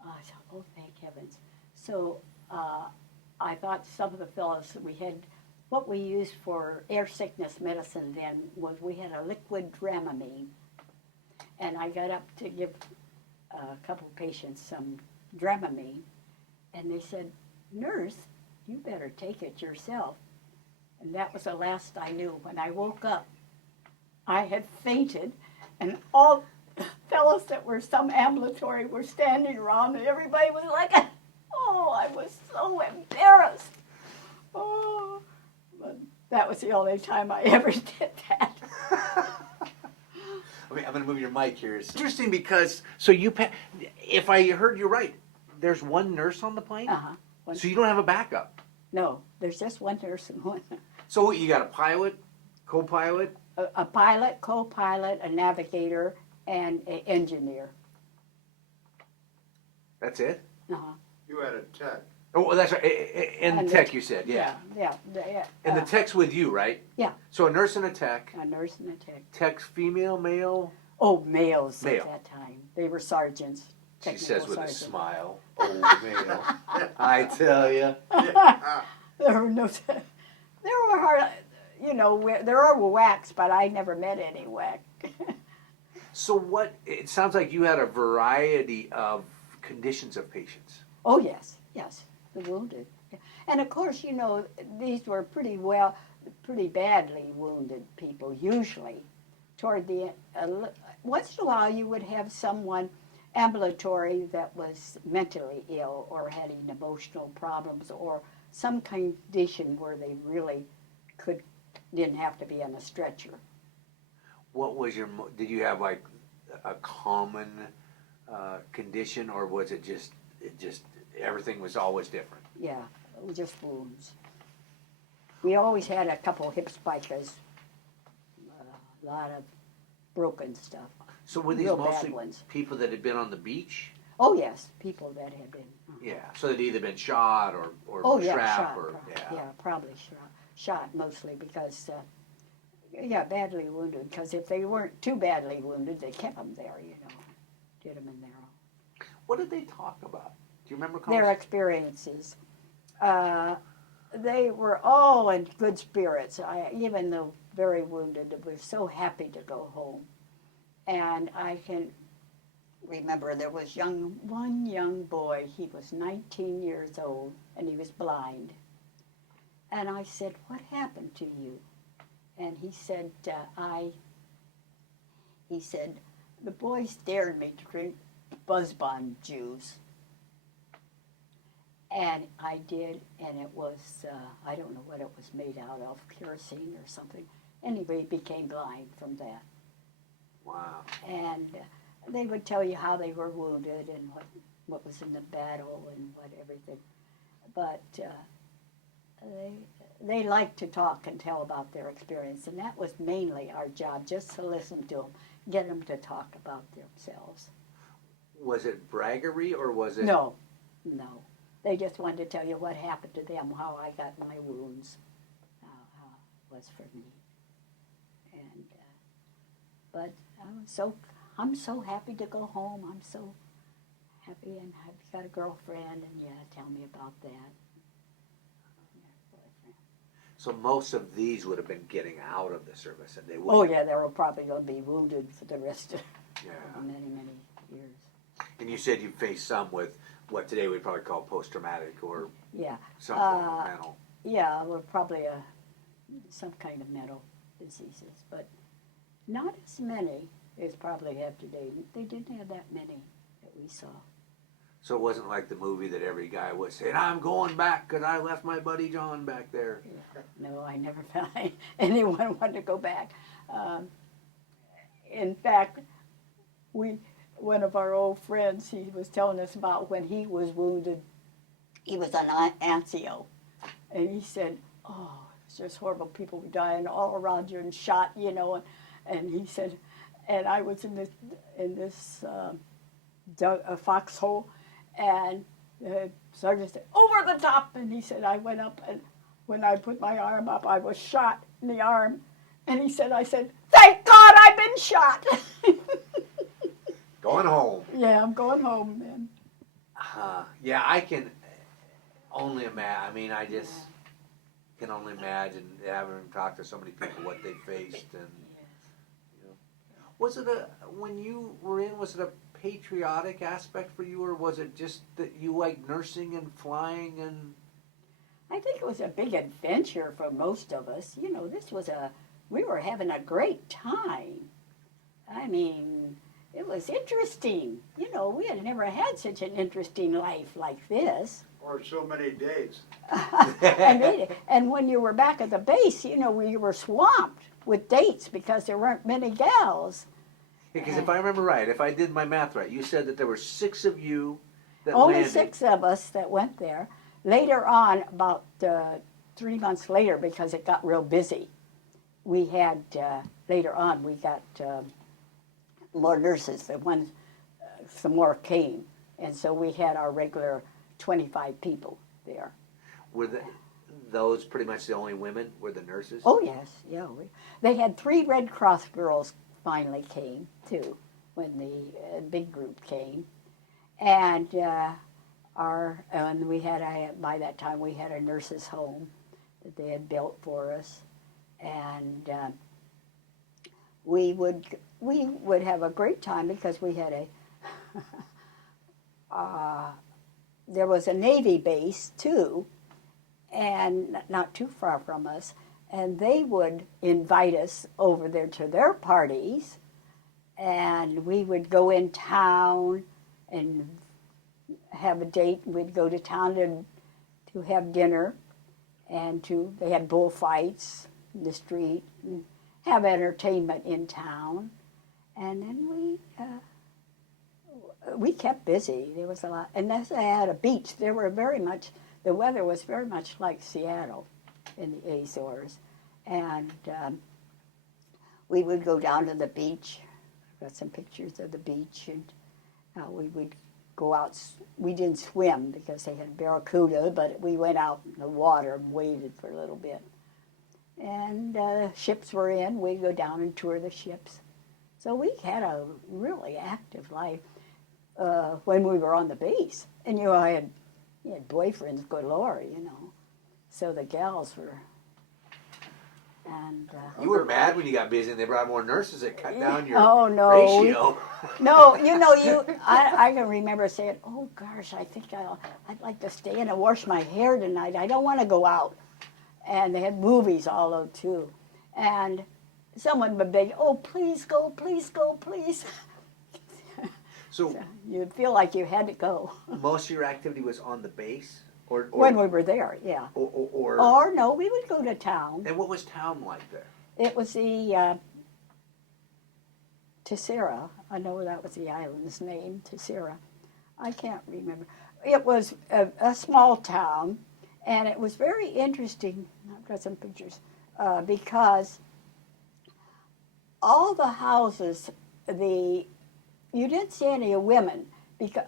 I thought, oh, thank heavens. So I thought some of the fellows, we had, what we used for air sickness medicine then was we had a liquid Dramamine. And I got up to give a couple of patients some Dramamine. And they said, nurse, you better take it yourself. And that was the last I knew. When I woke up, I had fainted, and all the fellows that were some ambulatory were standing around, and everybody was like, oh, I was so embarrassed. Oh, but that was the only time I ever did that. I mean, I'm going to move your mic here. It's interesting because, so if I heard you right, there's one nurse on the plane? Uh-huh. So you don't have a backup? No, there's just one nurse and one. So you got a pilot, co-pilot? A pilot, co-pilot, a navigator, and an engineer. That's it? Uh-huh. You had a tech. Oh, that's right. And the tech, you said, yeah. Yeah. And the tech's with you, right? Yeah. So a nurse and a tech. A nurse and a tech. Tech's female, male? Oh, males Male. at that time. They were sergeants. She technical says with sergeants. a smile. Oh, male. I tell you. There were no, there were hard, you know, there were whacks, but I never met any whack. So it sounds like you had a variety of conditions of patients. Oh, yes, the wounded. And of course, you know, these were pretty badly wounded people, usually. Toward the end, once in a while you would have someone ambulatory that was mentally ill or had emotional problems or some condition where they really didn't have to be on a stretcher. What was did you have like a common condition, or was it just everything was always different? Yeah, it was just wounds. We always had a couple hip spikas, a lot of broken stuff. So were these Real bad mostly ones. people that had been on the beach? Oh yes, people that had been. Yeah, so they'd either been shot or trapped shot, or probably shot mostly because badly wounded. Because if they weren't too badly wounded, they kept them there, you know, did them in there. What did they talk about? Do you remember? Their experiences. They were all in good spirits. Even though very wounded, they were so happy to go home. And I can remember there was one young boy. He was 19 years old, and he was blind. And I said, "What happened to you?" And he said, the boys dared me to drink Buzzbond juice. And I did, and it was, I don't know what it was made out of, kerosene or something. Anyway, he became blind from that. Wow. And they would tell you how they were wounded and what was in the battle and what everything. But they liked to talk and tell about their experience, and that was mainly our job, just to listen to them, get them to talk about themselves. Was it braggery or was it? No. They just wanted to tell you what happened to them, how I got my wounds, how it was for me. And but I'm so happy to go home. I'm so happy, and I've got a girlfriend, and tell me about that. So most of these would have been getting out of the service, and they would. Oh yeah, they were probably going to be wounded for the rest of many years. And you said you faced some with what today we'd probably call post-traumatic or some mental. Yeah, or probably some kind of mental diseases, but not as many as probably have today. They didn't have that many that we saw. So it wasn't like the movie that every guy was saying, "I'm going back because I left my buddy John back there." Yeah. No, I never found anyone wanted to go back. In fact, one of our old friends, he was telling us about when he was wounded. He was on Anzio, and he said, "Oh, it's just horrible. People were dying all around you and shot, you know. And he said, and I was in this foxhole, and the sergeant said, over the top. And he said, I went up, and when I put my arm up, I was shot in the arm. And he said, I said, thank God I've been shot. Going home. Yeah, I'm going home then. Yeah, I can only imagine. I mean, I just can only imagine having talked to so many people what they faced, and you know, was it when you were in? Was it a patriotic aspect for you, or was it just that you like nursing and flying and? I think it was a big adventure for most of us. You know, we were having a great time. I mean, it was interesting. You know, we had never had such an interesting life like this. Or so many dates. And when you were back at the base, you know, we were swamped with dates because there weren't many gals. Because if I remember right, if I did my math right, you said that there were 6 of you that Only landed. 6 of us that went there. Later on, about 3 months later, because it got real busy, we had, later on, we got more nurses. Some more came. And so we had our regular 25 people there. Were those pretty much the only women? Were the nurses? Oh, yes. Yeah. They had 3 Red Cross girls finally came, too, when the big group came. And we had, by that time, we had a nurses' home that they had built for us. And we would have a great time because we had there was a Navy base too, and not too far from us, and they would invite us over there to their parties, and we would go in town and have a date. We'd go to town to have dinner, and they had bullfights in the street, and have entertainment in town, and then we kept busy. There was a lot, and they had a beach. The weather was very much like Seattle in the Azores, and we would go down to the beach. I've got some pictures of the beach, and we would go out. We didn't swim because they had barracuda, but we went out in the water and waded for a little bit. And ships were in. We'd go down and tour the ships. So we had a really active life when we were on the base. And, you know, I had boyfriends galore, you know. So the gals were... And, you were mad when you got busy and they brought more nurses that cut down your ratio. ratio. No, you know, I can remember saying, oh, gosh, I think I'd like to stay in and wash my hair tonight. I don't want to go out. And they had movies all over, too. And someone would beg, oh, please go, please go, please. So you'd feel like you had to go. Most of your activity was on the base? Or when we were there, yeah. Or no, we would go to town. And what was town like there? It was the Tessera. I know that was the island's name, Tessera. I can't remember. It was a small town, and it was very interesting. I've got some pictures because all the houses, you didn't see any women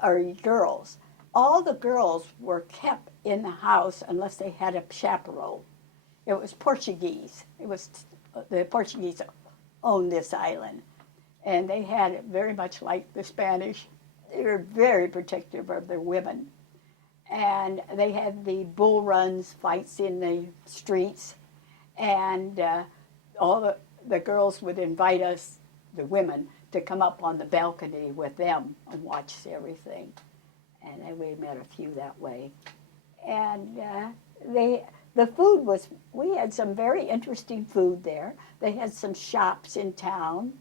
or girls. All the girls were kept in the house unless they had a chaperone. It was Portuguese. It was the Portuguese owned this island, and they had it very much like the Spanish. They were very protective of their women, and they had the bull runs, fights in the streets, and all the girls would invite us, the women, to come up on the balcony with them and watch everything. And then we met a few that way. And the food was, we had some very interesting food there. They had some shops in town.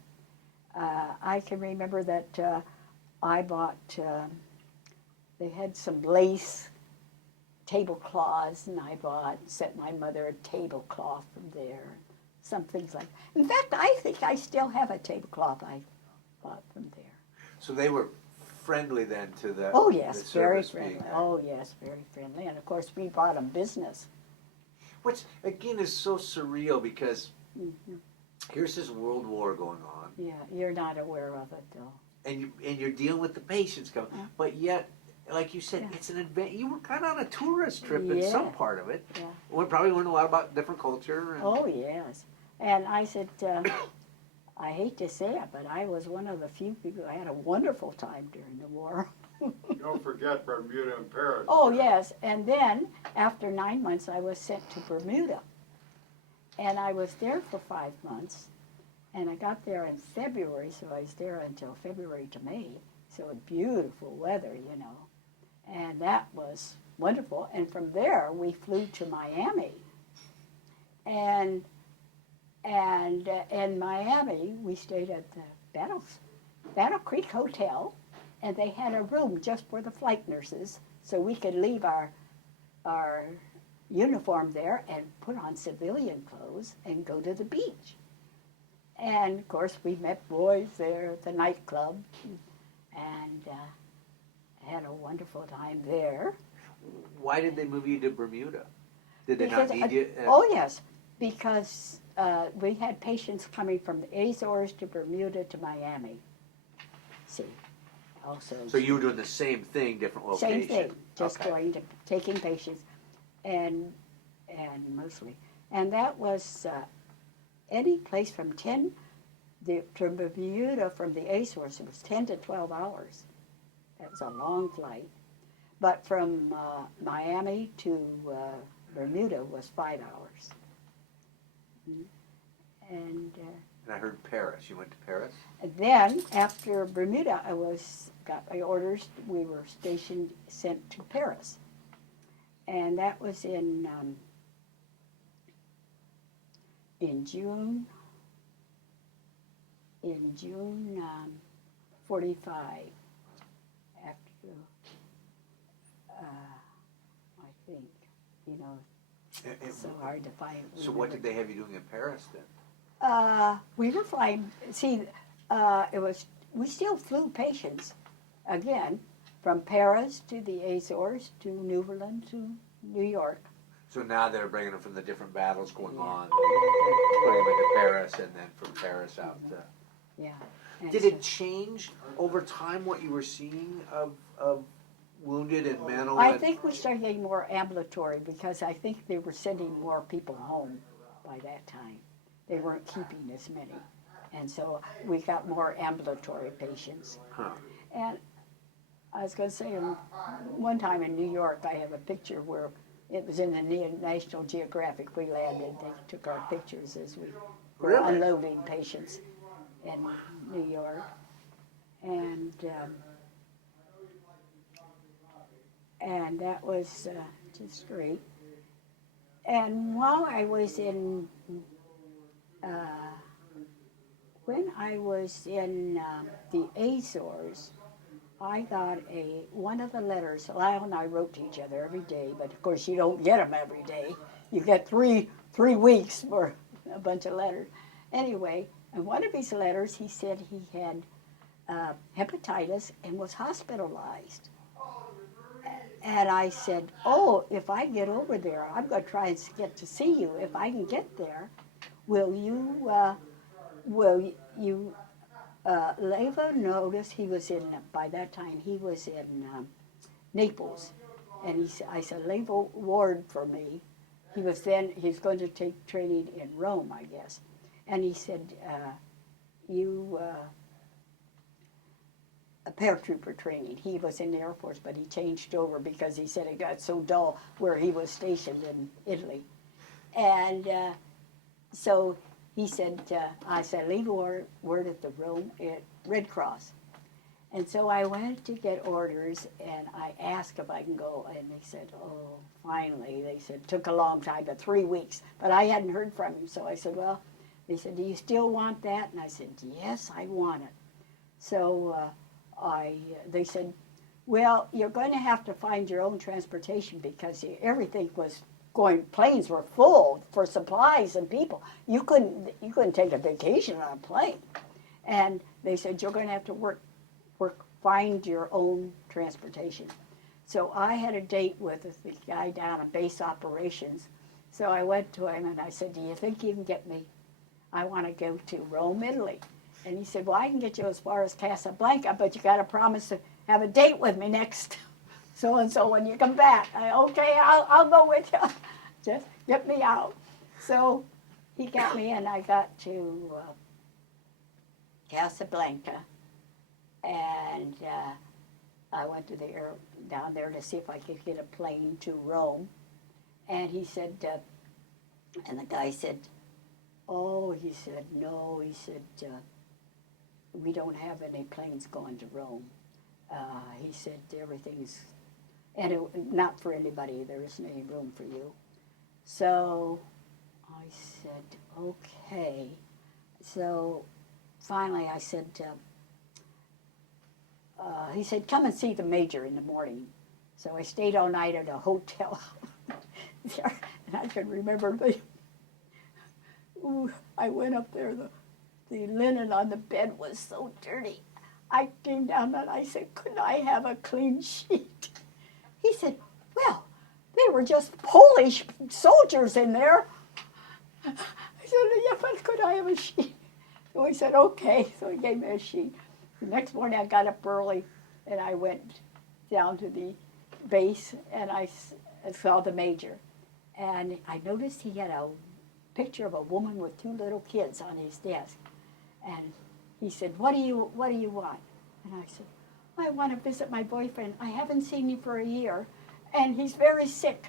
I can remember that I bought, they had some lace tablecloths, and sent my mother a tablecloth from there. Some things like that. In fact, I think I still have a tablecloth I bought from there. So they were friendly then to the Oh, yes, the very service friendly. being there. Oh, yes, very friendly. And, of course, we brought them business. Which, again, is so surreal because Mhm. here's this world war going on, Yeah, you're not aware of it though. and you're dealing with the patients coming, Yeah. but yet, like you said, Yeah. it's an event. You were kind of on a tourist trip in some Yeah. part of it. Yeah. We probably learned a lot about different culture. And, Oh yes, and I said, I hate to say it, but I was one of the few people who had a wonderful time during the war. Don't forget Bermuda and Paris. Oh yes, and then after 9 months, I was sent to Bermuda, and I was there for 5 months, and I got there in February, so I was there until February to May. So beautiful weather, you know, and that was wonderful. And from there, we flew to Miami, and in Miami, we stayed at the Battle Creek Hotel, and they had a room just for the flight nurses, so we could leave our uniform there and put on civilian clothes and go to the beach. And of course, we met boys there at the nightclub, and had a wonderful time there. why did they move you to Bermuda? Did they Because, not need you? oh yes, because we had patients coming from the Azores to Bermuda to Miami. See, also. So you were doing the same thing, different location. Same thing, just Okay. going to taking patients, and mostly, and that was any place from to Bermuda from the Azores. It was 10 to 12 hours. That was a long flight, but from Miami to Bermuda was 5 hours. And And I heard Paris. You went to Paris? then after Bermuda, got my orders. We were sent to Paris, and that was in June. In June 45. After I think, you know, it's so hard to find. So what did they have you doing in Paris then? We were flying. See, we still flew patients again from Paris to the Azores to Newfoundland to New York. So now they're bringing them from the different battles going Yeah. on, putting them into Paris, and then from Paris out to... Yeah. And Did so- it change over time what you were seeing of wounded and mental? I and- think we started getting more ambulatory because I think they were sending more people home by that time. They weren't keeping as many. And so we got more ambulatory patients. Huh. And I was going to say, one time in New York, I have a picture where it was in the National Geographic. We landed. They took our pictures as we were Really? unloading patients in New York. And that was just great. And while I was in, when I was in the Azores, I got one of the letters. Lyle and I wrote to each other every day, but of course you don't get them every day. You get three weeks for a bunch of letters. Anyway, in one of his letters, he said he had hepatitis and was hospitalized. And I said, oh, if I get over there, I'm going to try and get to see you. If I can get there, will you Leva noticed he was by that time, he was in Naples. And I said, Leva ward for me. He's going to take training in Rome, I guess. And he said, a paratrooper training. He was in the Air Force, but he changed over because he said it got so dull where he was stationed in Italy. And so he said, I said, leave a word at the Red Cross. And so I went to get orders, and I asked if I can go, and they said, oh, finally. They said, took a long time, but 3 weeks. But I hadn't heard from him, so I said, well, they said, do you still want that? And I said, yes, I want it. So they said, well, you're going to have to find your own transportation because everything was planes were full for supplies and people. You couldn't take a vacation on a plane. And they said, you're going to have to find your own transportation. So I had a date with the guy down at base operations So I went to him and I said, do you think you can get me? I want to go to Rome, Italy. And he said, well, I can get you as far as Casablanca, but you got to promise to have a date with me next so-and-so when you come back. Okay, I'll go with you. Just get me out. So he got me, and I got to Casablanca, and I went to down there to see if I could get a plane to Rome. And he said, and the guy said, oh, he said, no, he said, we don't have any planes going to Rome. He said, everything's, and not for anybody, there isn't any room for you. So I said, okay. So finally I said, he said, come and see the major in the morning. So I stayed all night at a hotel there, and I can remember I went up there, the linen on the bed was so dirty. I came down and I said, couldn't I have a clean sheet? He said, well, they were just Polish soldiers in there. I said, yeah, but could I have a sheet? So he said, okay. So he gave me a sheet. The next morning I got up early and I went down to the base and I saw the major. And I noticed he had a picture of a woman with 2 little kids on his desk. And he said, what do you want? And I said, I want to visit my boyfriend. I haven't seen him for a year, and he's very sick.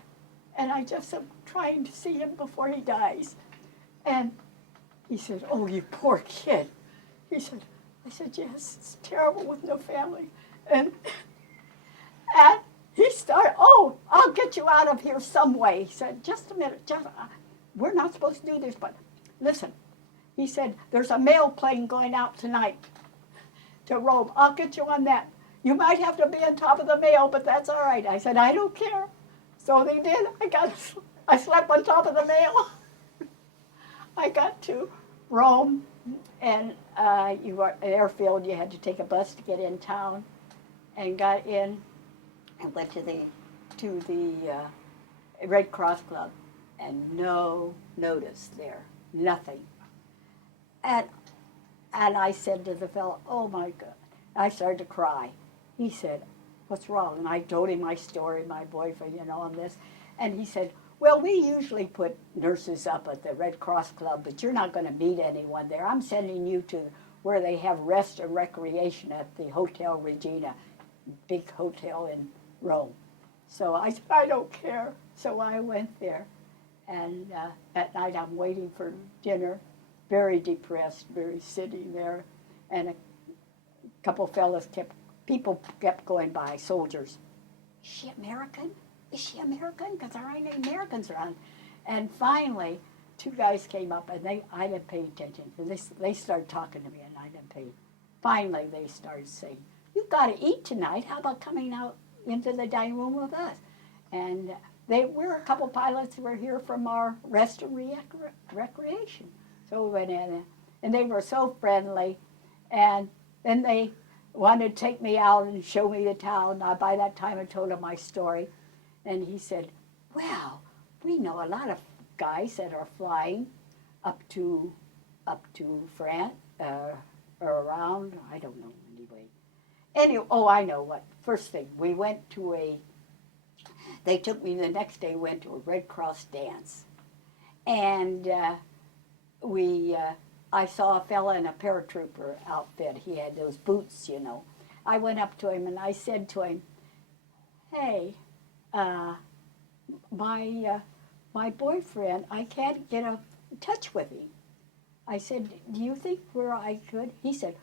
And I just am trying to see him before he dies. And he said, oh, you poor kid. I said, yes, it's terrible with no family. And he started, oh, I'll get you out of here some way. He said, just a minute, we're not supposed to do this, but listen. He said, there's a mail plane going out tonight to Rome. I'll get you on that. You might have to be on top of the mail, but that's all right. I said, I don't care. So they did. I slept on top of the mail. I got to Rome, and you were at airfield. You had to take a bus to get in town, and got in and went to the Red Cross Club, and no notice there, nothing. And I said to the fellow, oh my God. I started to cry. He said, what's wrong? And I told him my story, my boyfriend, and this. And he said, well, we usually put nurses up at the Red Cross Club, but you're not going to meet anyone there. I'm sending you to where they have rest and recreation at the Hotel Regina, big hotel in Rome. So I said, I don't care. So I went there. And at night I'm waiting for dinner. Very depressed, very sitting there, and a couple fellas people kept going by, soldiers. Is she American? Is she American? Because there ain't any Americans around. And finally, 2 guys came up, and I didn't pay attention. They started talking to me, and I didn't pay. Finally, they started saying, you've got to eat tonight. How about coming out into the dining room with us? And we're a couple pilots who were here from our rest and recreation. So we went in, and they were so friendly, and then they wanted to take me out and show me the town. Now, by that time, I told him my story, and he said, well, we know a lot of guys that are flying up to France, or around, I don't know, anyway. Oh, I know what. First thing, we went to they took me the next day, went to a Red Cross dance, and I saw a fella in a paratrooper outfit. He had those boots, I went up to him and I said to him, hey, my boyfriend, I can't get in touch with him. I said, do you think where I could? He said,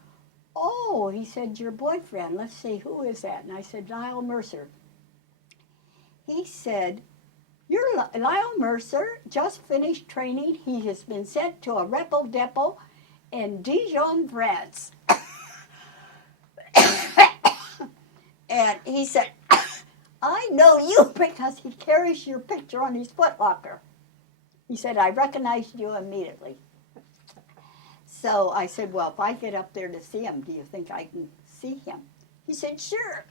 oh, he said, your boyfriend, let's see, who is that? And I said, Lyle Mercer. He said, you're Lyle Mercer, just finished training. He has been sent to a rebel depot in Dijon, France. And he said, I know you because he carries your picture on his footlocker. He said, I recognized you immediately. So I said, well, if I get up there to see him, do you think I can see him? He said, sure.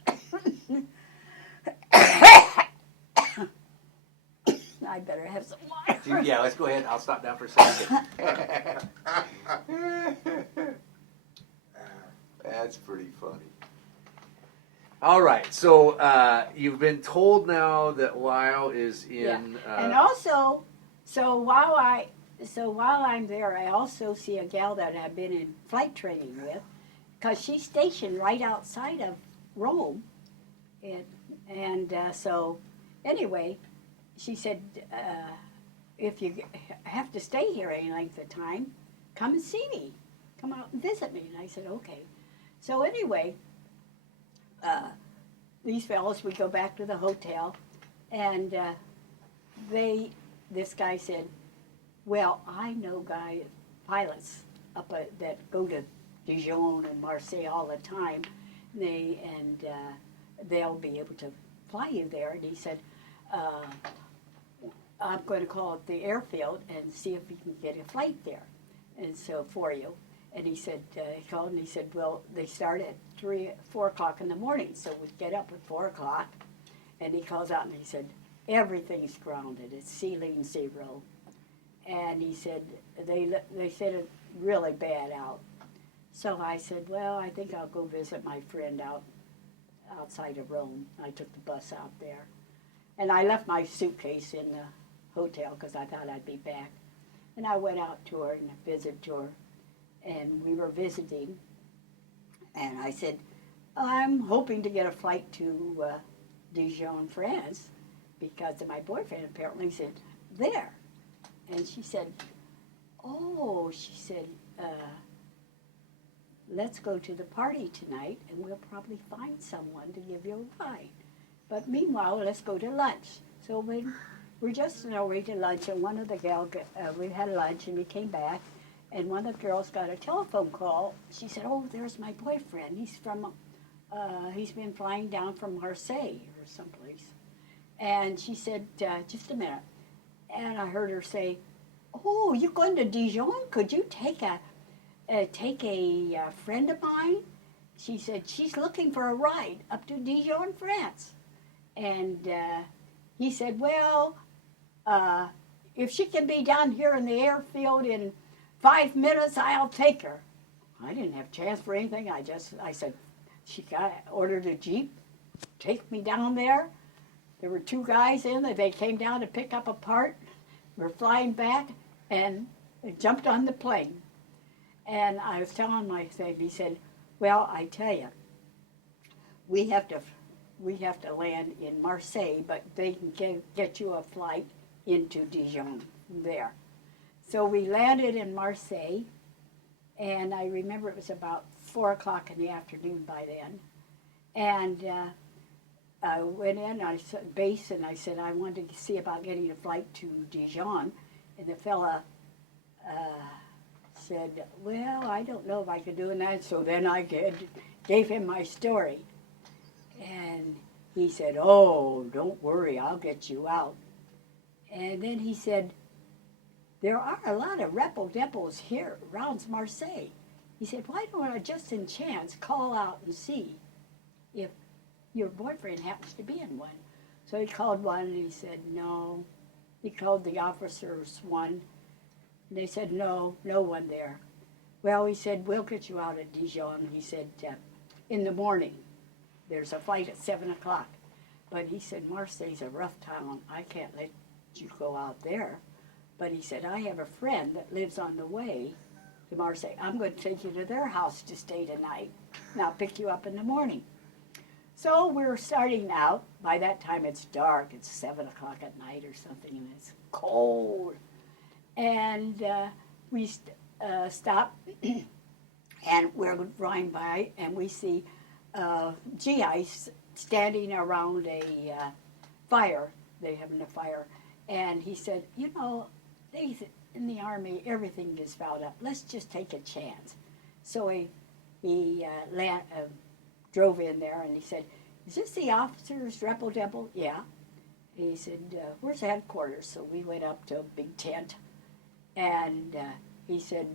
I better have some water. Yeah, let's go ahead. I'll stop down for a second. That's pretty funny. All right, so you've been told now that Lyle is in. And also, so while I'm there, I also see a gal that I've been in flight training with, because she's stationed right outside of Rome, and so anyway, she said, if you have to stay here any length of time, come and see me, come out and visit me. And I said, okay. So anyway, these fellows, we go back to the hotel, and this guy said, well, I know pilots up that go to Dijon and Marseille all the time. They'll be able to fly you there. And he said, I'm going to call up the airfield and see if we can get a flight there, and so for you. And he said, he called and he said, well, they start at 4 o'clock in the morning, so we get up at 4 o'clock. And he calls out and he said, everything's grounded. It's ceiling 0. And he said, they said it really bad out. So I said, well, I think I'll go visit my friend outside of Rome. I took the bus out there. And I left my suitcase in the hotel because I thought I'd be back. And I went out to her and visited her. And we were visiting. And I said, I'm hoping to get a flight to Dijon, France, because my boyfriend apparently said, there. And she said, oh, she said, let's go to the party tonight, and we'll probably find someone to give you a ride. But meanwhile, let's go to lunch. So we're just on our way to lunch, and one of the gals, we had lunch, and we came back, and one of the girls got a telephone call. She said, oh, there's my boyfriend. He's been flying down from Marseille or someplace. And she said, just a minute. And I heard her say, oh, you going to Dijon? Could you take a friend of mine? She said, she's looking for a ride up to Dijon, France. And he said, well, if she can be down here in the airfield in 5 minutes, I'll take her. I didn't have a chance for anything. I said, ordered a Jeep, take me down there. There were 2 guys in there. They came down to pick up a part. We're flying back, and they jumped on the plane. And I was telling my son, he said, well, I tell you, we have to land in Marseille, but they can get you a flight into Dijon there. So we landed in Marseille, and I remember it was about 4 o'clock in the afternoon by then. And I went in, I said, base, and I said I wanted to see about getting a flight to Dijon. And the fella said, well, I don't know if I could do that. So then I gave him my story. And he said, oh, don't worry, I'll get you out. And then he said, there are a lot of repo depots here around Marseille. He said, why don't I just in chance call out and see if your boyfriend happens to be in one? So he called one and he said, no. He called the officers one, and they said, no one there. Well, he said, we'll get you out at Dijon. He said, in the morning, there's a flight at 7 o'clock. But he said, Marseille's a rough town. I can't let you go out there. But he said, I have a friend that lives on the way to Marseille. I'm going to take you to their house to stay tonight, and I'll pick you up in the morning. So we're starting out. By that time, it's dark. It's 7 o'clock at night or something, and it's cold. And we stop, and we're driving by, and we see GIs standing around a fire. They're having a fire. And he said, you know, in the Army, everything is fouled up. Let's just take a chance. So he drove in there, and he said, is this the officer's repo depot? Yeah. He said, where's the headquarters? So we went up to a big tent, and he said,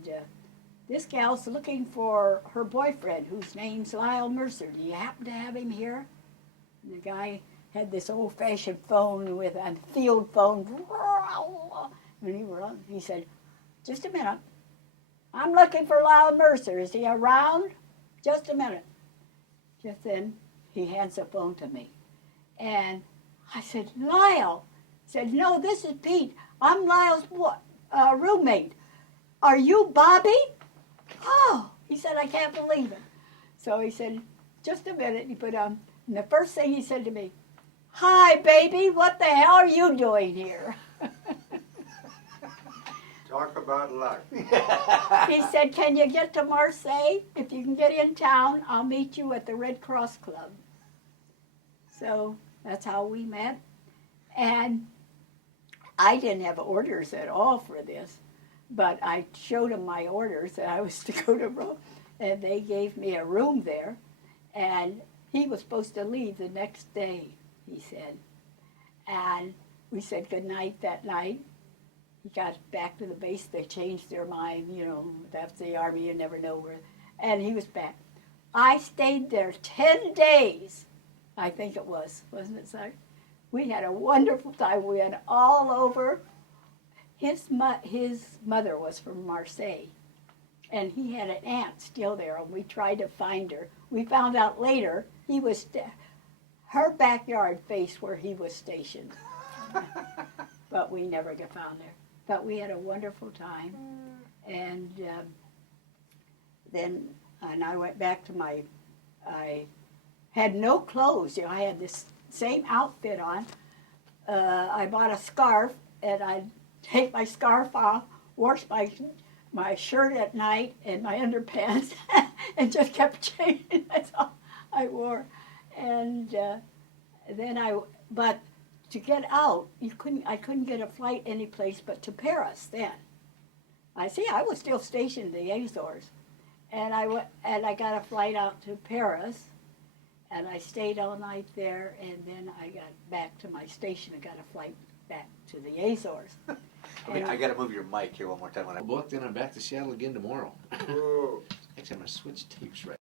this gal's looking for her boyfriend, whose name's Lyle Mercer. Do you happen to have him here? And the guy had this old-fashioned phone with a field phone. And he said, "Just a minute. I'm looking for Lyle Mercer. Is he around? Just a minute." Just then, he hands the phone to me. And I said, "Lyle." He said, "No, this is Pete. I'm Lyle's roommate. Are you Bobby?" "Oh," he said, "I can't believe it." So he said, "Just a minute." He put on, and the first thing he said to me, "Hi, baby, what the hell are you doing here?" Talk about luck. He said, "Can you get to Marseille? If you can get in town, I'll meet you at the Red Cross Club." So that's how we met. And I didn't have orders at all for this, but I showed them my orders that I was to go to Rome, and they gave me a room there. And he was supposed to leave the next day, he said. And we said goodnight that night. He got back to the base. They changed their mind. You know, that's the Army. You never know where. And he was back. I stayed there 10 days, I think it was. Wasn't it, Si? We had a wonderful time. We went all over. His mother was from Marseille. And he had an aunt still there. And we tried to find her. We found out later her backyard faced where he was stationed. But we never got found there. But we had a wonderful time, and then I went back to I had no clothes. You know, I had this same outfit on. I bought a scarf, and I'd take my scarf off, wash my shirt at night and my underpants, and just kept changing. That's all I wore. And then but to get out, I couldn't get a flight any place but to Paris then. I was still stationed in the Azores. And I got a flight out to Paris, and I stayed all night there, and then I got back to my station and got a flight back to the Azores. I got to move your mic here one more time. Booked, and I'm back to Seattle again tomorrow. Whoa. Actually, I'm going to switch tapes right